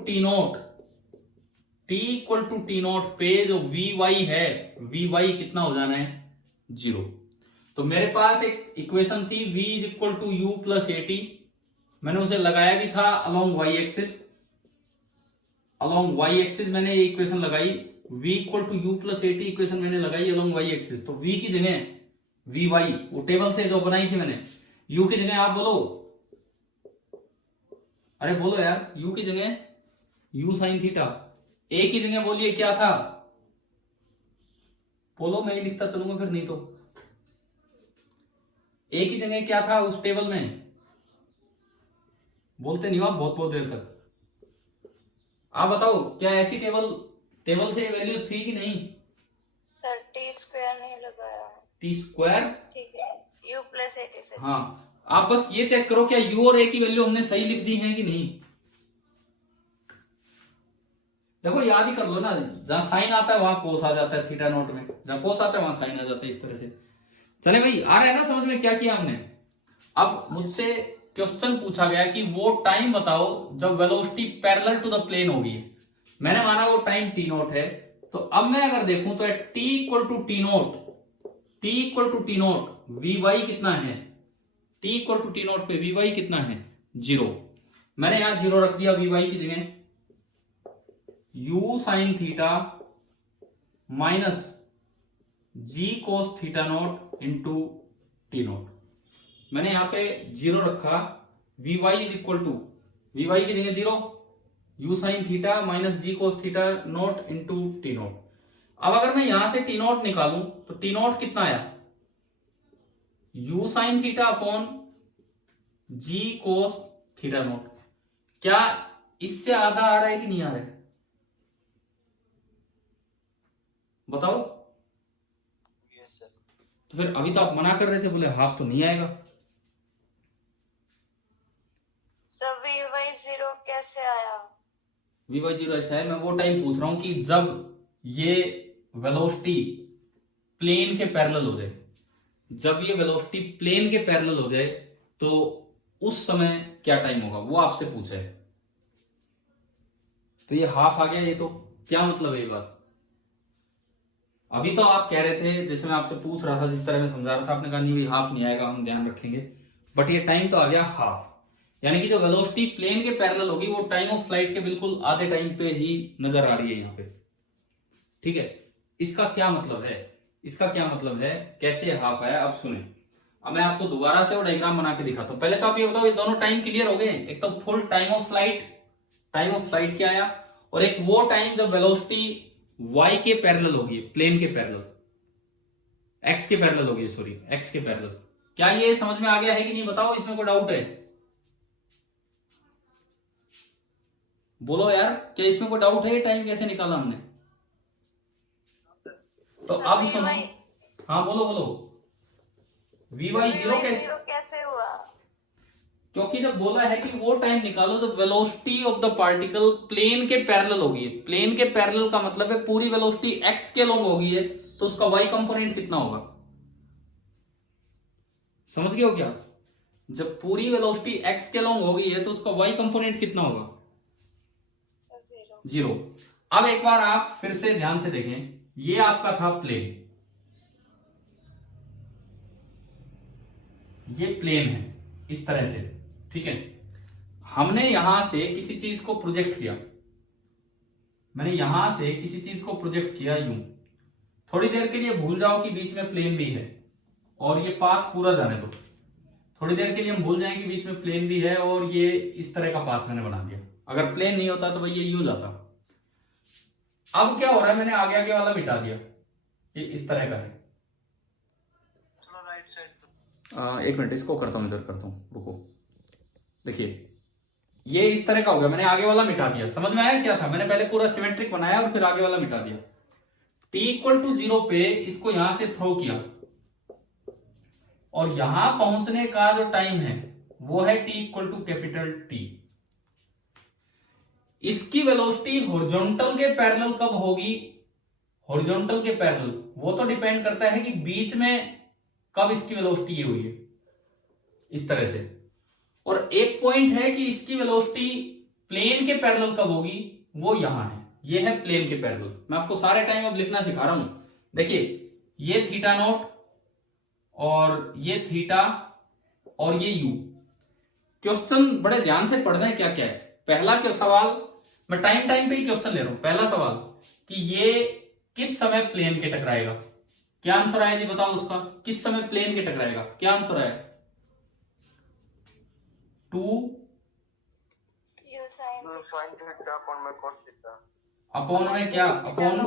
t0 पे जो vy है, vy कितना हो जाना है? 0। तो मेरे पास एक इक्वेशन थी v is equal to u plus at, मैंने उसे लगाया भी था अलोंग y एक्सिस, मैंने ये इक्वेशन लगाई, v equal to u plus at equation मैंने लगाई अलोंग y एक्सिस। तो v की जगह vy, वो टेबल से जो बनाई थी मैंने, u की जगह आप बोलो, अरे बोलो यार, u की जगह u साइन थीटा, a की जगह बोलिए क्या था? बोलो, मैं ही लिखता चलूंगा फिर, नहीं तो a की जगह क्या था उस टेबल में? बोलते नहीं हो आप बहुत देर तक। आप बताओ क्या ऐसी टेबल से वैल्यूज थी कि नहीं? सर टी स्क्वायर नहीं लगाया। टी स्क्वायर, ठीक है, u प्लस एटी से। हाँ, आप बस ये चेक करो क्या u और a की वैल्यू हमने सही लिख दी है कि नहीं। देखो याद ही कर लो ना, जहां साइन आता है वहां कोस आ जाता है थीटा नोट में, जहां कोस आता है वहां साइन आ जाता है, इस तरह से। चले भाई, आ रहा है ना समझ में क्या किया हमने? अब मुझसे क्वेश्चन पूछा गया कि वो टाइम बताओ जब velocity parallel to the plane होगी। मैंने माना वो टाइम टी नोट है, तो अब मैं अगर देखूं तो T equal to T naught V Y कितना है, T equal to T naught पे वी वाई कितना है 0। मैंने यहां 0 रख दिया वी वाई की जगह, u sine theta minus G cos theta naught into T naught. मैंने यहां पे 0 रखा, V Y is equal to V Y की जगह 0 u sine theta minus G cos theta naught into T naught. अब अगर मैं यहां से टी नोट निकालूं तो टी नोट कितना आया, u sine theta upon G cos theta naught. क्या इससे आधा आ रहा है कि नहीं आ रहा है, बताओ। Yes sir. तो फिर अभी तो आप मना कर रहे थे, बोले हाफ तो नहीं आएगा। सर Vy 0 कैसे आया? वी वाई 0 ऐसा है, मैं वो टाइम पूछ रहा हूं कि जब ये वेलोसिटी प्लेन के पैरेलल हो जाए, जब ये वेलोसिटी प्लेन के पैरेलल हो जाए तो उस समय क्या टाइम होगा, वो आपसे पूछा है। तो ये हाफ आ गया, ये तो क्या मतलब है ये बात। अभी तो आप कह रहे थे, जैसे मैं आपसे पूछ रहा था, जिस तरह मैं समझा रहा था, आपने कहा नहीं भाई हाफ नहीं आएगा, हम ध्यान रखेंगे, बट ये टाइम तो आ गया हाफ। यानी कि जो वेलोसिटी प्लेन के पैरेलल होगी वो टाइम ऑफ फ्लाइट के बिल्कुल आधे टाइम पे ही नजर आ रही है यहाँ पे, ठीक है। इसका क्या मतलब है, इसका क्या मतलब है, कैसे हाफ आया, अब सुने। अब मैं आपको दोबारा से वो डायग्राम बना के दिखाता हूं। पहले तो आप ये बताओ, ये दोनों टाइम क्लियर हो गए। एक तो फुल टाइम ऑफ फ्लाइट क्या आया, और एक वो टाइम जब वेलोसिटी y के पैरेलल होगी, प्लेन के पैरेलल, x के पैरेलल होगी, सॉरी x के पैरेलल। क्या ये समझ में आ गया है कि नहीं, बताओ, इसमें कोई डाउट है, बोलो यार, क्या इसमें कोई डाउट है, ये टाइम कैसे निकाला हमने। तो अब सुनो, हाँ बोलो बोलो, वी वाई 0 कैसे हुआ? क्योंकि जब बोला है कि वो टाइम निकालो जब velocity of the particle plane के पैरेलल होगी। प्लेन के पैरेलल का मतलब है पूरी वेलोसिटी एक्स के लॉन्ग होगी है, तो उसका वाई कंपोनेंट कितना होगा, समझ गए हो क्या। जब पूरी वेलोसिटी एक्स के लॉन्ग होगी है तो उसका वाई कंपोनेंट कितना होगा 0। अब एक बार आप फिर से ध्यान से देखें, ये आपका था प्लेन, ये प्लेन है इस तरह से, ठीक है। हमने यहां से किसी चीज को प्रोजेक्ट किया, मैंने यहां से किसी चीज को प्रोजेक्ट किया यूं। थोड़ी देर के लिए भूल जाओ कि बीच में प्लेन भी है, और ये पाथ पूरा जाने दो। थोड़ी देर के लिए हम भूल जाएं कि बीच में प्लेन भी है, और ये इस तरह का पाथ मैंने बना दिया। अगर प्लेन नहीं होता तो भाई ये यूं जाता। अब क्या हो रहा है, मैंने आगे आगे वाला मिटा दिया, ये इस तरह का है। चलो राइट साइड। एक मिनट, इसको करता हूं, इधर करता हूं, रुको। देखिए ये इस तरह का हो गया, मैंने आगे वाला मिटा दिया। समझ में आया क्या था, मैंने पहले पूरा सिमेट्रिक बनाया और फिर आगे वाला मिटा दिया। t इक्वल टू 0 पे इसको यहां से थ्रो किया, और यहां पहुंचने का जो टाइम है वो है t equal to capital T। इसकी वेलोसिटी हॉरिजॉन्टल के पैरेलल कब होगी, हॉरिजॉन्टल के पैरेलल, वो तो डिपेंड करता है कि बीच में कब इसकी वेलोसिटी ये हुई है, इस तरह से। और एक पॉइंट है कि इसकी वेलोसिटी प्लेन के पैरेलल कब होगी, वो यहां है, ये है प्लेन के पैरेलल। मैं आपको सारे टाइम अब लिखना सिखा रहा हूं। देखिए ये थीटा नोट, और ये थीटा, और ये यू। क्वेश्चन बड़े ध्यान से पढ़ना है क्या क्या है। पहला क्या सवाल, मैं टाइम पे ही क्वेश्चन ले रहा हूं। पहला सवाल कि ये किस समय प्लेन के टकराएगा, क्या आंसर आया जी बताओ उसका, किस समय प्लेन के टकराएगा, क्या आंसर आया 2 u sine sine theta upon में cos थीटा। अपॉन में क्या, upon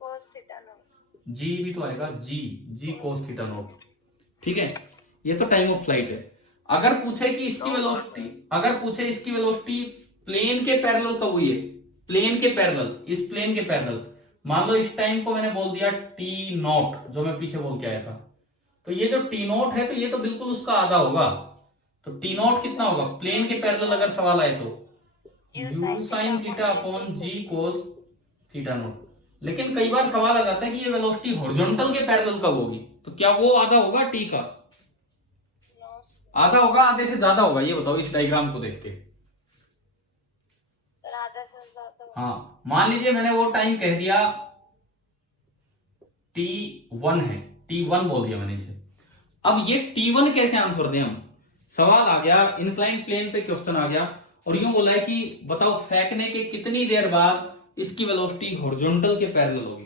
cos theta naught. G भी तो आएगा, जी कोस थीटा नोट, ठीक है। ये तो टाइम ऑफ फ्लाइट है। अगर पूछे कि इसकी वेलोसिटी, अगर पूछे इसकी वेलोसिटी प्लेन के पैरेलल कब हुई है, प्लेन के पैरेलल, इस प्लेन के पैरेलल, मान लो इस टाइम को मैंने बोल दिया टी नोट, जो मैं पीछे बोल के आया था, तो ये जो टी नोट है तो ये तो बिल्कुल उसका आधा होगा। तो टी नोट कितना होगा प्लेन के पैरेलल अगर सवाल आए तो u sine theta upon G cos theta naught. लेकिन कई बार सवाल आ जाता है कि ये वेलोसिटी हॉरिजॉन्टल के पैरेलल कब होगी, तो क्या वो आधा होगा टी का। आधा होगा आधे से ज्यादा होगा, ये बताओ इस डायग्राम को देख के। सर आधा से ज्यादा। हाँ, मान लीजिए मैंने वो टाइम कह दिया T1 है, T1 बोल दिया मैंने इसे। अब ये T1 कैसे आंसर दें हम? सवाल आ गया, इंक्लाइन प्लेन पे क्वेश्चन आ गया और यूं बोला है कि बताओ फेंकने के कितनी देर बाद इसकी वेलोसिटी हॉरिजॉन्टल के पैरेलल होगी।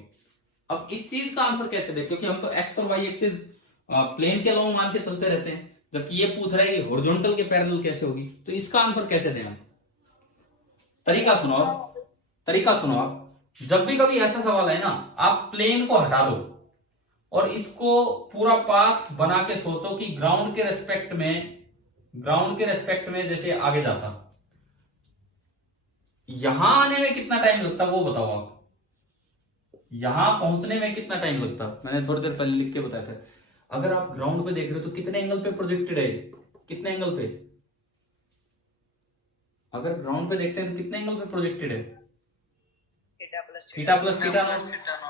अब इस चीज का आंसर कैसे दें, क्योंकि हम तो एक्स और वाई एक्सिस प्लेन के अलावा मान के चलते रहते हैं, जबकि ये पूछ रहा है कि हॉरिजॉन्टल के पैरेलल कैसे होगी, तो इसका आंसर कैसे दें हम? तरीका सुनो आप। जब भी कभी ऐसा सवाल है ना, आप प्लेन को हटा दो और इसको पूरा पाथ बना के सोचो कि ग्राउंड के रेस्पेक्ट में जैसे आगे जाता, यहां आने में कितना टाइम लगता वो बताओ आप। यहां पहुंचने में कितना टाइम लगता? मैंने थोड़ी देर पहले लिख के बताया था। अगर आप ग्राउंड पे देख रहे हो तो कितने एंगल पे प्रोजेक्टेड है? कितने एंगल पे? अगर ग्राउंड पे देखते हैं तो कितने एंगल पे प्रोजेक्टेड है? Theta plus theta naught.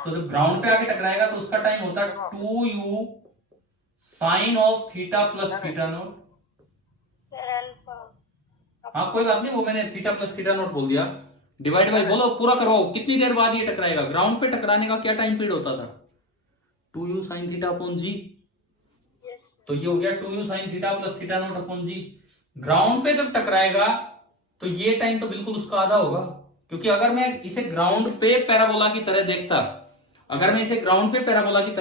तो जब ग्राउंड पे आके टकराएगा तो उसका टाइम होता है 2u sine of theta plus theta naught. Sir alpha. हाँ कोई बात नहीं, वो मैंने थीटा प्लस थीटा नॉट बोल दिया। डिवाइड बाई बोलो, पूरा करवाओ, कितनी देर बाद ये टकराएगा? ग्राउंड पे टकराने का क्या टाइम पीरियड होता था? 2u sine theta upon G. तो ये हो गया 2u sine theta plus theta naught upon G. Ground पे जब टकराएगा तो ये टाइम तो बिल्कुल उसका आधा होगा, क्योंकि अगर मैं इसे ग्राउंड पे पैराबोला की तरह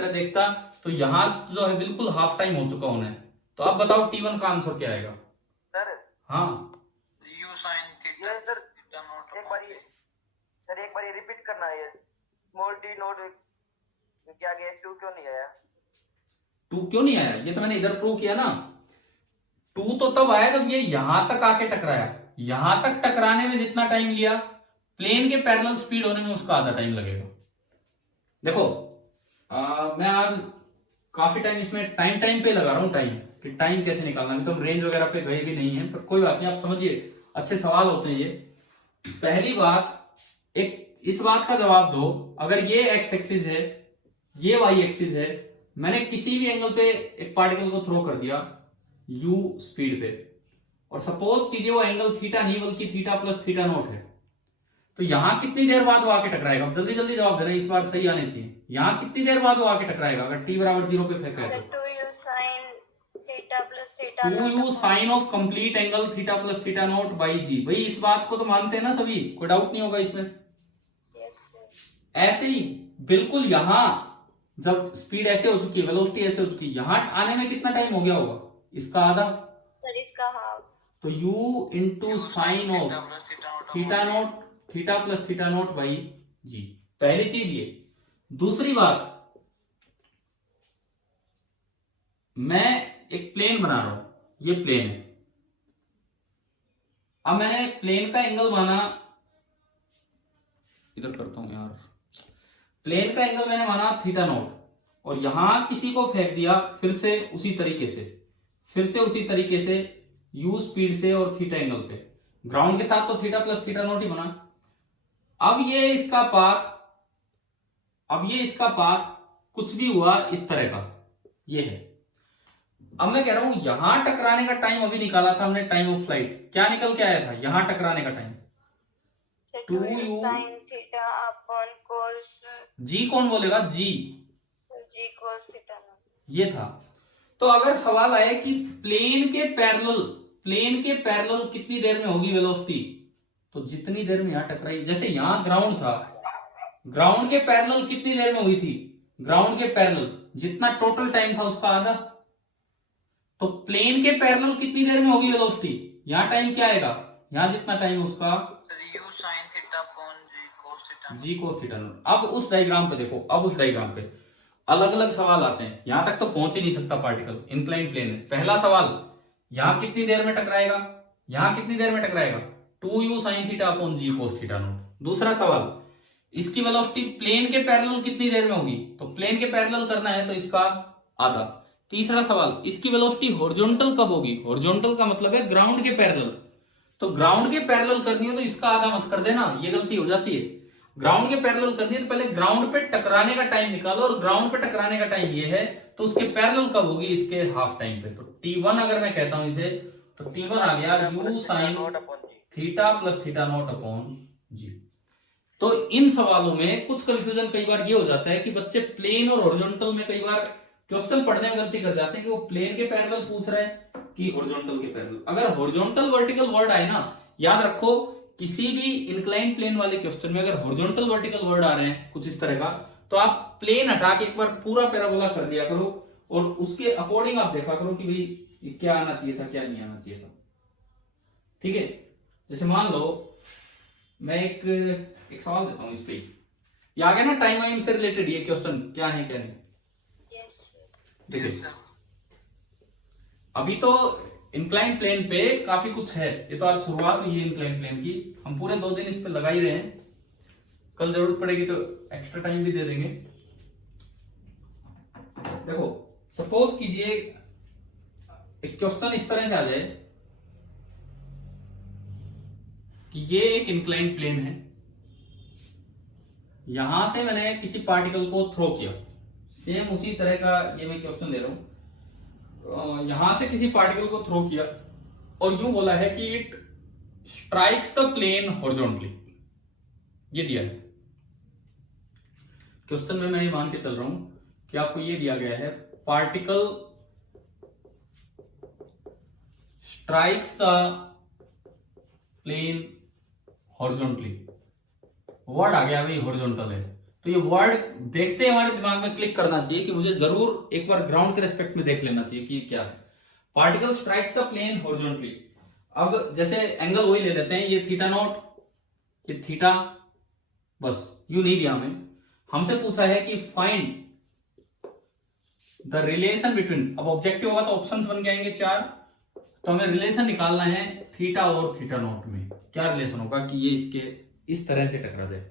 देखता, तो यहां जो है बिल्कुल हाफ टाइम हो चुका होना है। तो अब बताओ T1 का आंसर क्या आएगा? सर हाँ u sin theta theta naught एक बार रिपीट करना है। स्मॉल t नॉट क्या गया, 2 क्यों नहीं आया? 2 क्यों नहीं आया? ये तो मैंने इधर प्रूव किया ना। 2 तो तब आया जब ये यहां तक आके टकराया। यहां तक टकराने में जितना टाइम लिया, प्लेन के पैरेलल स्पीड होने में उसका आधा टाइम लगेगा। देखो मैं आज काफी टाइम इसमें टाइम पे लगा रहा हूं, कि टाइम कैसे निकालना है। तो हम रेंज वगैरह पे गए भी नहीं है, पर कोई बात नहीं, आप समझिए, अच्छे सवाल होते हैं ये। पहली बात, एक इस बात का जवाब दो, अगर ये एक्स एक्सिस है, ये वाई एक्सिस है, मैंने किसी भी एंगल पे एक पार्टिकल को थ्रो कर दिया u स्पीड पे, और सपोज कीजिए वो एंगल थीटा नहीं बल्कि थीटा प्लस थीटा नॉट है, तो यहां कितनी देर बाद वो आके टकराएगा? जल्दी जल्दी जवाब देना, इस बार सही आने चाहिए। यहां कितनी देर बाद वो आके टकराएगा अगर t बराबर 0 पे फेंका है तो? 2u sin theta plus theta 2u sine of complete angle theta plus theta naught by G. भाई इस बात को तो मानते हैं ना सभी, कोई डाउट नहीं होगा इसमें। ऐसे ही बिल्कुल यहां जब स्पीड ऐसे हो चुकी है, वेलोसिटी ऐसे हो चुकी है, यहां आने में कितना टाइम हो गया होगा? इसका आधा। सर इसका हाफ। तो u into sine of theta naught theta plus theta naught by G. पहली चीज ये। दूसरी बात, मैं एक प्लेन बना रहा हूं, ये प्लेन है। अब मैंने प्लेन का एंगल माना, इधर करता हूं यार, प्लेन का एंगल मैंने माना थीटा नॉट, और यहां किसी को फेंक दिया फिर से उसी तरीके से u स्पीड से और थीटा एंगल पे। ग्राउंड के साथ तो थीटा प्लस थीटा नॉट ही बना। अब ये इसका पाथ कुछ भी हुआ इस तरह का, ये है। अब मैं कह रहा हूं यहां टकराने का टाइम अभी निकाला था हमने, टाइम ऑफ फ्लाइट क्या निकल के आया था यहां टकराने का time? 2u sin theta upon cos जी। कौन बोलेगा? जी cos थीटा नॉट। ये था। तो अगर सवाल आए कि प्लेन के पैरेलल कितनी देर में होगी वेलोसिटी, तो जितनी देर में यहां टकराई, जैसे यहां ग्राउंड था, ग्राउंड के पैरेलल कितनी देर में हुई थी? ग्राउंड के पैरेलल जितना टोटल टाइम था उसका आधा। तो प्लेन के पैरेलल कितनी देर में होगी वेलोसिटी? यहां टाइम क्या आएगा? यहां जितना टाइम है उसका u sin theta upon G cos theta naught. अब उस डायग्राम पे देखो, अब उस डायग्राम पे अलग अलग सवाल आते हैं। यहां तक तो पहुंच ही नहीं सकता पार्टिकल, इंक्लाइन प्लेन है। पहला सवाल, यहां कितनी देर में टकराएगा? 2u sin theta upon G cos theta naught. दूसरा सवाल, इसकी वेलोसिटी प्लेन के पैरेलल कितनी देर में होगी? तो प्लेन के पैरेलल करना है तो इसका आधा। तीसरा सवाल, इसकी वेलोसिटी हॉरिजॉन्टल कब होगी? हॉरिजॉन्टल का मतलब है ग्राउंड के पैरेलल। तो ग्राउंड के पैरेलल करनी हो तो इसका आधा मत कर देना, ये गलती हो जाती है। ग्राउंड के पैरेलल करनी है तो पहले ग्राउंड पे टकराने का टाइम निकालो, और ग्राउंड पे टकराने का टाइम ये है, तो उसके पैरेलल कब होगी? इसके हाफ टाइम पे। तो T1 अगर मैं कहता हूं इसे, तो T1 आ गया u sine theta plus theta naught upon G. तो इन सवालों में कुछ कंफ्यूजन कई बार ये हो जाता है कि बच्चे प्लेन और हॉरिजॉन्टल में कई बार क्वेश्चन पढ़ने में गलती कर जाते हैं कि वो प्लेन के पैरेलल पूछ रहे हैं कि हॉरिजॉन्टल के पैरेलल। अगर हॉरिजॉन्टल वर्टिकल वर्ड आए ना, याद रखो किसी भी इंक्लाइन प्लेन वाले क्वेश्चन में अगर हॉरिजॉन्टल वर्टिकल वर्ड आ रहे हैं कुछ इस तरह का, तो आप प्लेन हटा के एक बार पूरा पैराबोला कर दिया करो और उसके अकॉर्डिंग आप देखा करो कि भाई क्या आना चाहिए था, क्या नहीं आना चाहिए था। ठीक है, जैसे मान लो मैं एक सवाल देता हूं इस पे, ये आ गया ना टाइम वाइम से रिलेटेड ये क्वेश्चन क्या है क्या नहीं। देखिए अभी तो इंक्लाइन प्लेन पे काफी कुछ है, ये तो आज शुरुआत हुई है इंक्लाइन प्लेन की, हम पूरे 2 दिन इस पे लगा ही रहे हैं, कल जरूरत पड़ेगी तो एक्स्ट्रा टाइम भी दे देंगे। देखो सपोज कीजिए एक क्वेश्चन इस तरह से आ जाए कि ये एक इंक्लाइन प्लेन है, यहां से मैंने किसी पार्टिकल को थ्रो किया, सेम उसी तरह का ये मैं क्वेश्चन ले रहा हूं, यहां से किसी पार्टिकल को थ्रो किया और यूं बोला है कि it strikes the plane horizontally, ये दिया है क्वेश्चन में। मैं ये मान के चल रहा हूं कि आपको ये दिया गया है particle strikes the plane horizontally, word आ गया भाई हॉरिजॉन्टल है, तो ये वर्ड देखते ही हमारे दिमाग में क्लिक करना चाहिए कि मुझे जरूर एक बार ग्राउंड के रेस्पेक्ट में देख लेना चाहिए कि क्या है। Particle strikes the plane horizontally, अब जैसे एंगल वही ले लेते हैं, ये थीटा नॉट, ये थीटा, बस यू नहीं दिया हमें, हमसे पूछा है कि फाइंड द रिलेशन बिटवीन, अब ऑब्जेक्टिव होगा तो ऑप्शंस बन के आएंगे 4, तो हमें रिलेशन निकालना है थीटा और थीटा नॉट में, क्या रिलेशन होगा कि ये इसके इस तरह से टकरा जाए।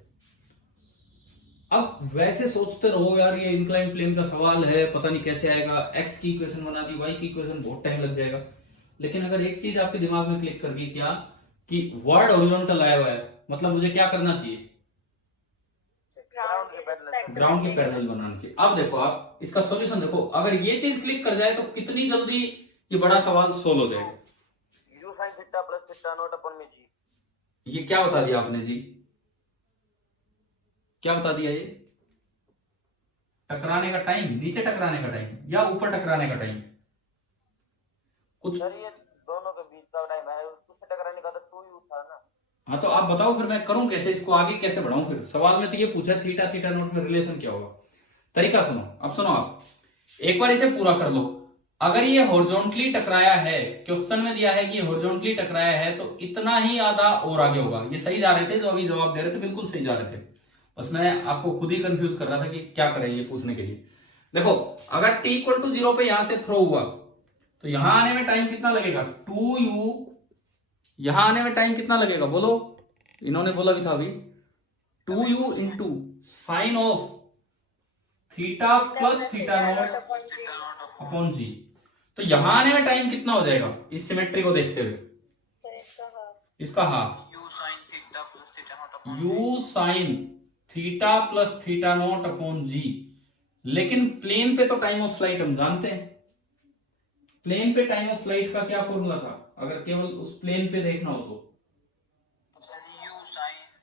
अब वैसे सोचते रहो यार ये इंक्लाइन प्लेन का सवाल है, पता नहीं कैसे आएगा, एक्स की इक्वेशन बना दी, वाई की इक्वेशन, बहुत टाइम लग जाएगा। लेकिन अगर एक चीज आपके दिमाग में क्लिक कर गई क्या कि वर्ड हॉरिजॉन्टल आया हुआ है, मतलब मुझे क्या करना चाहिए, ग्राउंड के पैरेलल बनाना चाहिए। अब देखो आप इसका सॉल्यूशन देखो, अगर ये चीज क्लिक कर जाए तो कितनी जल्दी ये बड़ा सवाल सोल्व हो जाएगा। u sin theta plus theta naught upon में जी, ये क्या बता दिया आपने जी, क्या बता दिया, ये टकराने का टाइम, नीचे टकराने का टाइम या ऊपर टकराने का टाइम, कुछ सर ये दोनों के बीच का टाइम है, उससे टकराने का तो 2u था ना। हाँ तो आप बताओ फिर मैं करूं कैसे, इसको आगे कैसे बढ़ाऊं। फिर सवाल में तो ये पूछा थीटा थीटा नोट में रिलेशन क्या होगा, तरीका सुनो। अब सुनो आप एक बार इसे पूरा कर लो, अगर ये हॉरिजॉन्टली टकराया है, क्वेश्चन में दिया है कि हॉरिजॉन्टली टकराया है, तो इतना ही आधा और आगे होगा। ये सही जा रहे थे जो अभी जवाब दे रहे थे, बिल्कुल सही जा रहे थे, बस मैं आपको खुद ही कंफ्यूज कर रहा था कि क्या करें ये पूछने के लिए। देखो अगर t इक्वल टू 0 पे यहां से थ्रो हुआ तो यहां आने में टाइम कितना लगेगा, 2u, यहां आने में टाइम कितना लगेगा बोलो, इन्होंने बोला भी था अभी 2u into sine of theta plus theta naught upon G. तो यहां आने में टाइम कितना हो जाएगा इस सिमेट्री को देखते हुए, इसका half, u sine theta plus theta naught upon G. लेकिन प्लेन पे तो टाइम ऑफ फ्लाइट हम जानते हैं, प्लेन पे टाइम ऑफ फ्लाइट का क्या फॉर्मूला था, अगर केवल उस प्लेन पे देखना हो तो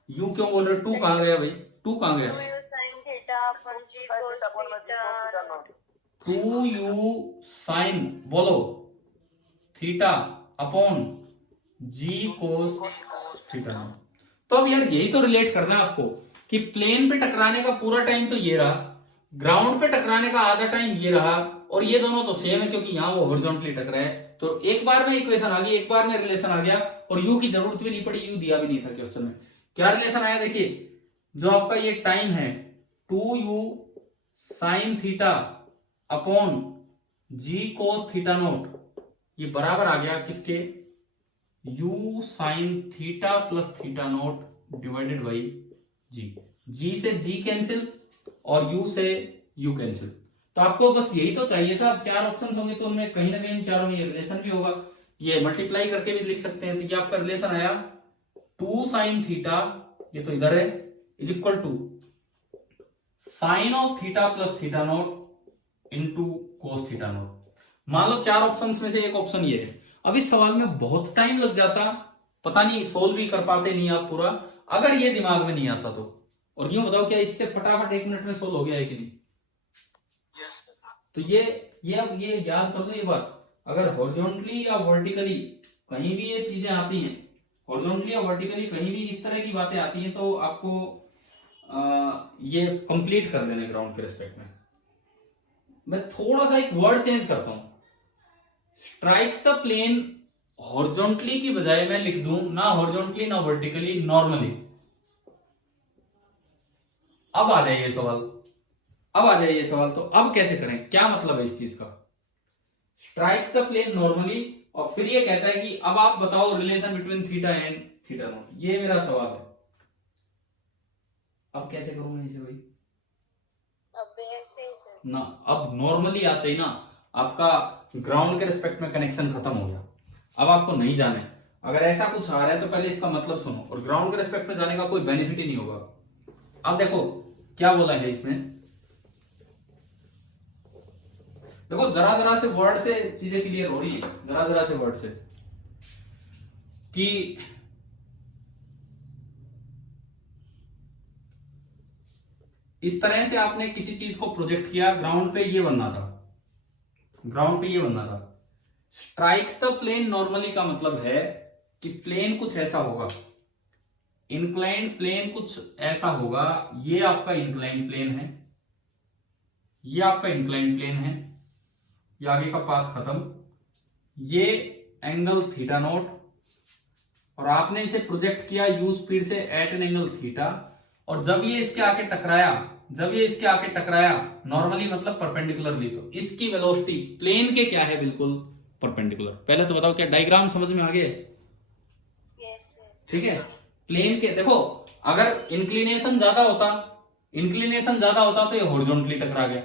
u क्यों बोल रहे, 2 कहां गया भाई, 2 कहां गया, 2u साइन बोलो theta upon G cos theta. तो अब यार यही तो रिलेट करना है आपको कि प्लेन पे टकराने का पूरा टाइम तो ये रहा, ग्राउंड पे टकराने का आधा टाइम ये रहा, और ये दोनों तो सेम है क्योंकि यहाँ वो हॉरिजॉन्टली टकरा है। तो एक बार में इक्वेशन आ गई, एक बार में रिलेशन आ गया, और यू की जरूरत भी नहीं पड़ी, यू दिया भी नहीं था क्वेश्चन में। क्या रिलेशन आया देखिए, जो आपका ये टाइम है 2u sine theta upon G cos theta naught, ये बराबर आ गया किसके, u sine theta plus theta naught divided by G. G से जी कैंसिल और u से u कैंसिल। तो आपको बस यही तो चाहिए था। अब 4 ऑप्शन होंगे तो उनमें कहीं ना कहीं चारों में ये रिलेशन भी होगा, ये मल्टीप्लाई करके भी लिख सकते हैं। तो ये आपका रिलेशन आया 2 साइन थीटा, ये तो इधर है, is equal to sine of theta plus theta naught into cos theta naught. मान लो 4 ऑप्शंस में से एक ऑप्शन ये है। अब इस सवाल में बहुत टाइम लग जाता, पता नहीं सोल्व भी कर पाते नहीं आप पूरा, अगर ये दिमाग में नहीं आता तो। और यूं बताओ क्या इससे फटाफट 1 मिनट में सोल्व हो गया है कि नहीं? तो अब ये याद कर लो ये बात, अगर हॉरिजॉन्टली या वर्टिकली कहीं भी ये चीजें आती हैं, हॉरिजॉन्टली या वर्टिकली कहीं भी इस तरह की बातें आती हैं, तो आपको ये कंप्लीट कर देना ग्राउंड के रिस्पेक्ट में। मैं थोड़ा सा एक वर्ड चेंज करता हूं, स्ट्राइक्स द प्लेन, हॉरिजॉन्टली की बजाय मैं लिख दूं ना हॉरिजॉन्टली ना वर्टिकली, नॉर्मली। अब आ जाइए सवाल, तो अब कैसे करें, क्या मतलब है इस चीज का? स्ट्राइक्स द प्लेन नॉर्मली, और फिर ये कहता है कि अब आप बताओ relation between theta and theta naught. ये मेरा सवाल है। अब कैसे करूंगा इसे भाई? अब ऐसे ना, अब नॉर्मली आते ही ना आपका ग्राउंड के रिस्पेक्ट में कनेक्शन खत्म हो गया। अब आपको नहीं जाने, अगर ऐसा कुछ आ रहा है तो पहले इसका मतलब सुनो, और ग्राउंड के रिस्पेक्ट में जाने का कोई बेनिफिट ही नहीं होगा। अब देखो क्या बोला है इसमें, देखो जरा से वर्ड से चीजें क्लियर हो रही है, जरा से वर्ड से, कि इस तरह से आपने किसी चीज को प्रोजेक्ट किया, ग्राउंड पे ये बनना था, स्ट्राइक्स द प्लेन नॉर्मली का मतलब है कि प्लेन कुछ ऐसा होगा, इंक्लाइंड प्लेन कुछ ऐसा होगा, ये आपका इंक्लाइंड प्लेन है, ये आपका इंक्लाइंड प्लेन है, ये आगे का पाथ खत्म, ये एंगल थीटा नोट, और आपने इसे प्रोजेक्ट किया यू स्पीड से एट एन एंगल थीटा, और जब ये इसके आके टकराया, नॉर्मली मतलब परपेंडिकुलरली, तो इसकी वेलोसिटी प्लेन के क्या है, बिल्कुल परपेंडिकुलर। पहले तो बताओ क्या डायग्राम समझ में आ गया? ठीक है, प्लेन के देखो, अगर इंक्लिनेशन ज्यादा होता तो ये हॉरिजॉन्टली टकरा गया,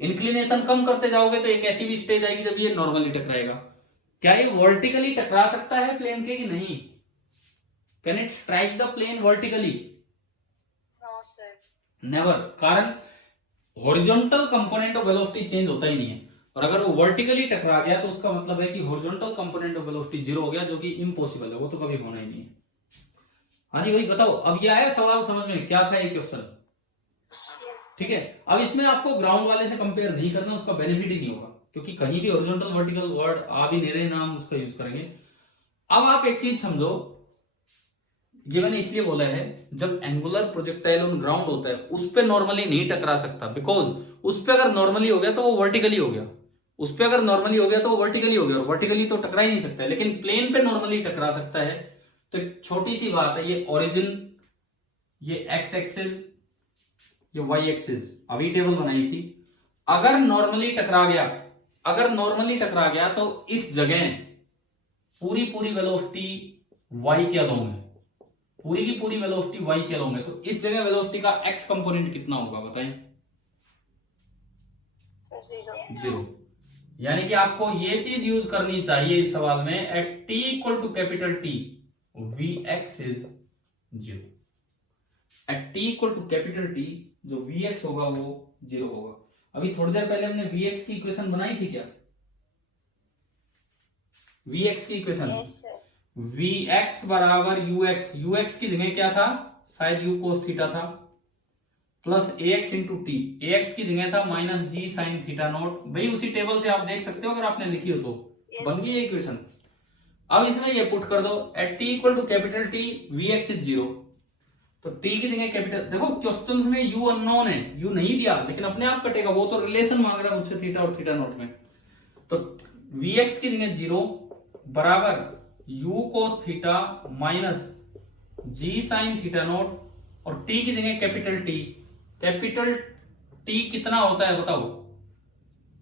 इंक्लिनेशन कम करते जाओगे तो एक ऐसी भी स्टेज आएगी जब ये नॉर्मली टकराएगा। क्या ये वर्टिकली टकरा सकता है प्लेन के कि नहीं? Can it strike the plane vertically? Never, कारण horizontal component of velocity change होता ही नहीं है, और अगर वो वर्टिकली टकरा गया तो उसका मतलब है कि हॉरिजॉन्टल कंपोनेंट ऑफ वेलोसिटी 0 हो गया, जो कि इम्पॉसिबल है, वो तो कभी होना ही नहीं है। हाँ जी, वही बताओ, अब ये आया सवाल समझ में, क्या था ये क्वेश्चन? ठीक है, अब इसमें आपको ग्राउंड वाले से कंपेयर नहीं करना, उसका बेनिफिट ही नहीं होगा, क्योंकि कहीं भी हॉरिजॉन्टल वर्टिकल वर्ड आ भी नहीं रहे ना, हम उसका यूज करेंगे। अब आप एक चीज समझो, ये मैंने इसलिए बोला है, जब एंगुलर प्रोजेक्टाइल ऑन ग्राउंड होता है उस पे नॉर्मली नहीं टकरा सकता, बिकॉज उस पे अगर नॉर्मली हो गया तो वो वर्टिकली हो गया, और वर्टिकली तो टकरा ही नहीं सकता है, लेकिन प्लेन पे नॉर्मली टकरा सकता है। तो एक छोटी सी बात है, ये ओरिजिन, ये एक्स एक्सिस, ये वाई एक्सिस, अभी टेबल बनाई थी, अगर नॉर्मली टकरा गया तो इस जगह पूरी वेलोसिटी वाई के अलोंग है, पूरी की पूरी वेलोसिटी वाई के अलोंग है, तो इस जगह वेलोसिटी का एक्स कंपोनेंट कितना होगा बताएं? 0। यानी कि आपको ये चीज यूज करनी चाहिए इस सवाल में, at T equal to capital T v x is 0। At T equal to capital T जो वी एक्स होगा वो 0 होगा। अभी थोड़ी देर पहले हमने वी एक्स की इक्वेशन बनाई थी क्या? वी एक्स की इक्वेशन, वी एक्स बराबर यू एक्स, यू एक्स की जगह क्या था, शायद यू कोस थीटा था, plus a x into t, a x की जगह था माइनस जी साइन थीटा नॉट। भाई उसी टेबल से आप देख सकते हो, अगर आपने लिखी हो तो बन गई ये इक्वेशन। अब इसमें ये पुट कर दो, at T equal to capital T v x is 0, तो टी की जगह कैपिटल, देखो क्वेश्चन में यू अननोन है, यू नहीं दिया लेकिन अपने आप कटेगा, वो तो रिलेशन मांग रहा है मुझसे थीटा और थीटा नॉट में, तो वी एक्स की जगह 0 बराबर यू कोस थीटा माइनस जी साइन थीटा नॉट, और टी की जगह कैपिटल टी कितना होता है बताओ?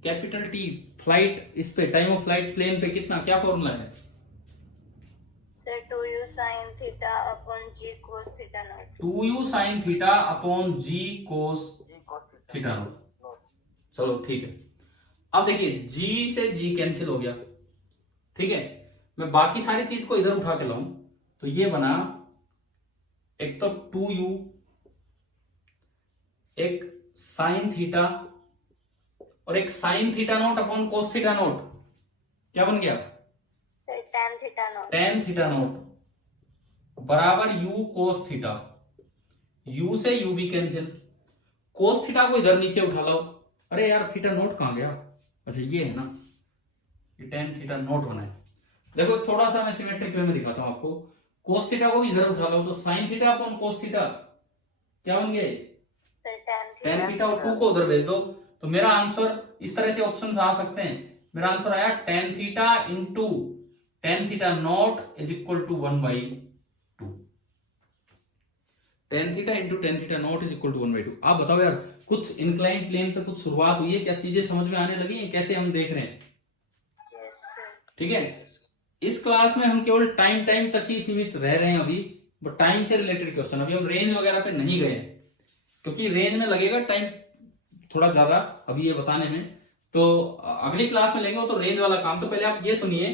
कैपिटल टी फ्लाइट, इस पे टाइम ऑफ फ्लाइट प्लेन पे कितना, क्या फॉर्मूला है? 2u sin theta upon g cos theta naught. 2u sin theta upon g cos theta not. चलो ठीक है, अब देखिए g से g कैंसिल हो गया, ठीक है, मैं बाकी सारी चीज को इधर उठा के लाऊं तो ये बना, एक तो 2u, एक साइन थीटा, और एक sign theta naught upon cos theta naught. क्या बन गया? Sir tan theta not. tan theta not बराबर u cos थीटा। u से u भी कैंसिल, cos थीटा को इधर नीचे उठा लो। अरे यार थीटा नॉट कहां गया? अच्छा ये है ना, ये tan थीटा नॉट बना है। देखो थोड़ा सा मैं सिमेट्रिक वे में दिखाता हूं आपको। cos थीटा को भी इधर उठा लो तो sin theta upon cos theta क्या बन गया? सर tan थीटा और 2 को उधर भेज दो तो मेरा आंसर इस तरह से ऑप्शंस आ सकते हैं। मेरा आंसर आया tan theta into tan theta naught is equal to 1/2। tan theta into tan theta naught is equal to 1/2। आप बताओ यार, कुछ इंक्लाइन प्लेन पे कुछ शुरुआत हुई है क्या? चीजें समझ में आने लगी हैं कैसे हम देख रहे हैं? ठीक है, इस क्लास में हम केवल टाइम तक ही सीमित रह रहे हैं अभी, बट टाइम से रिलेटेड क्वेश्चन। अभी हम रेंज वगैरह पे नहीं गए क्योंकि रेंज में लगेगा टाइम थोड़ा ज्यादा अभी ये बताने में, तो अगली क्लास में लेंगे वो तो रेंज वाला काम। तो पहले आप ये सुनिए,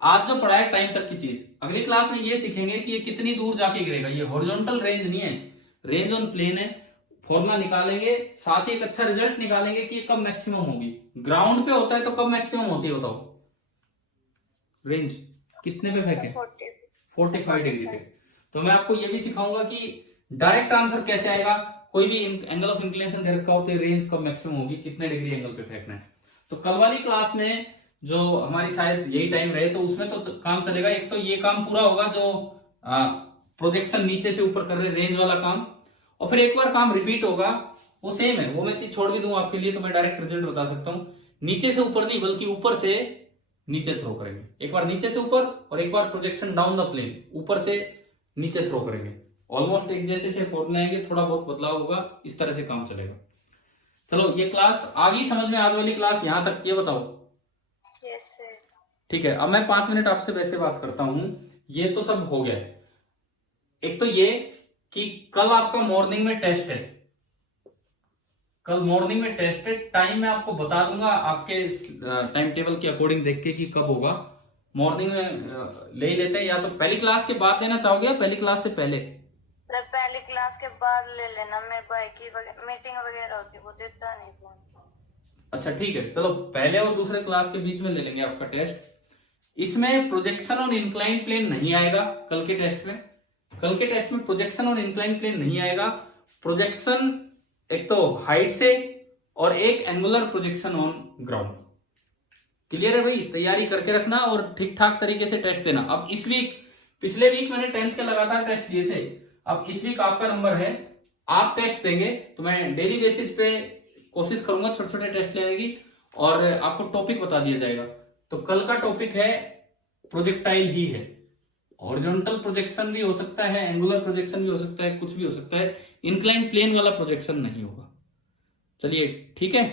आज जो पढ़ा है टाइम तक की चीज, अगली क्लास में ये सीखेंगे कि ये कितनी दूर जाके गिरेगा। ये हॉरिजॉन्टल रेंज नहीं है, रेंज ऑन प्लेन है। फॉर्मूला निकालेंगे, साथ ही एक अच्छा रिजल्ट निकालेंगे कि ये कब मैक्सिमम होगी। ग्राउंड पे होता है तो कब मैक्सिमम होती है बताओ? रेंज कितने पे फेंके? 45 डिग्री पे। तो मैं आपको ये भी सिखाऊंगा कि डायरेक्ट आंसर कैसे आएगा। कोई भी एंगल ऑफ इंक्लिनेशन दे रखा हो तो रेंज कब मैक्सिमम होगी, कितने डिग्री एंगल पे फेंकना है। तो कल वाली क्लास में जो हमारी शायद यही टाइम रहे तो उसमें तो काम चलेगा। एक तो ये काम पूरा होगा जो प्रोजेक्शन नीचे से ऊपर कर रहे रेंज वाला काम, और फिर एक बार काम रिपीट होगा वो सेम है, वो मैं चीज छोड़ भी दूं आपके लिए तो मैं डायरेक्ट रिजल्ट बता सकता हूं। नीचे से ऊपर नहीं बल्कि ऊपर से नीचे थ्रो करेंगे। एक बार नीचे से ऊपर और एक बार प्रोजेक्शन डाउन द प्लेन, ऊपर से नीचे थ्रो करेंगे। ऑलमोस्ट एक जैसे से फॉर्मूला आएंगे, थोड़ा बहुत बदलाव होगा, इस तरह से काम चलेगा। चलो ये क्लास आ गई समझ में, आज वाली क्लास यहां तक, ये बताओ? Yes sir. ठीक है, अब मैं 5 मिनट आपसे वैसे बात करता हूं। ये तो सब हो गया। एक तो ये कि कल आपका मॉर्निंग में टेस्ट है, कल मॉर्निंग में टेस्ट है। टाइम मैं आपको बता दूंगा आपके टाइम टेबल के अकॉर्डिंग देख के कि कब होगा। मॉर्निंग में ले ही लेते हैं, या तो पहली क्लास के बाद देना चाहोगे या पहली क्लास से पहले? सर पहली क्लास के बाद ले लेना, मेरे भाई की मीटिंग वगैरह होती है, वो देता नहीं फोन। अच्छा ठीक है, चलो पहले और दूसरे क्लास के बीच में ले लेंगे आपका टेस्ट। इसमें प्रोजेक्शन ऑन इंक्लाइन प्लेन नहीं आएगा कल के टेस्ट में। कल के टेस्ट में प्रोजेक्शन ऑन इंक्लाइन प्लेन नहीं आएगा। प्रोजेक्शन एक तो हाइट से और एक angular projection on ground. Clear है भाई? तैयारी करके रखना और ठीक ठाक तरीके से टेस्ट देना। अब इस वीक, पिछले वीक मैंने 10th के लगातार टेस्ट दिए थे, अब इस वीक आपका नंबर है, आप टेस्ट देंगे तो मैं डेली बेसिस पे कोशिश करूंगा छोटे छोटे टेस्ट लेने की, और आपको टॉपिक बता दिया जाएगा। तो कल का टॉपिक है प्रोजेक्टाइल ही है। हॉरिजॉन्टल प्रोजेक्शन भी हो सकता है, एंगुलर प्रोजेक्शन भी हो सकता है, कुछ भी हो सकता है। इंक्लाइन प्लेन वाला प्रोजेक्शन नहीं होगा। चलिए ठीक है।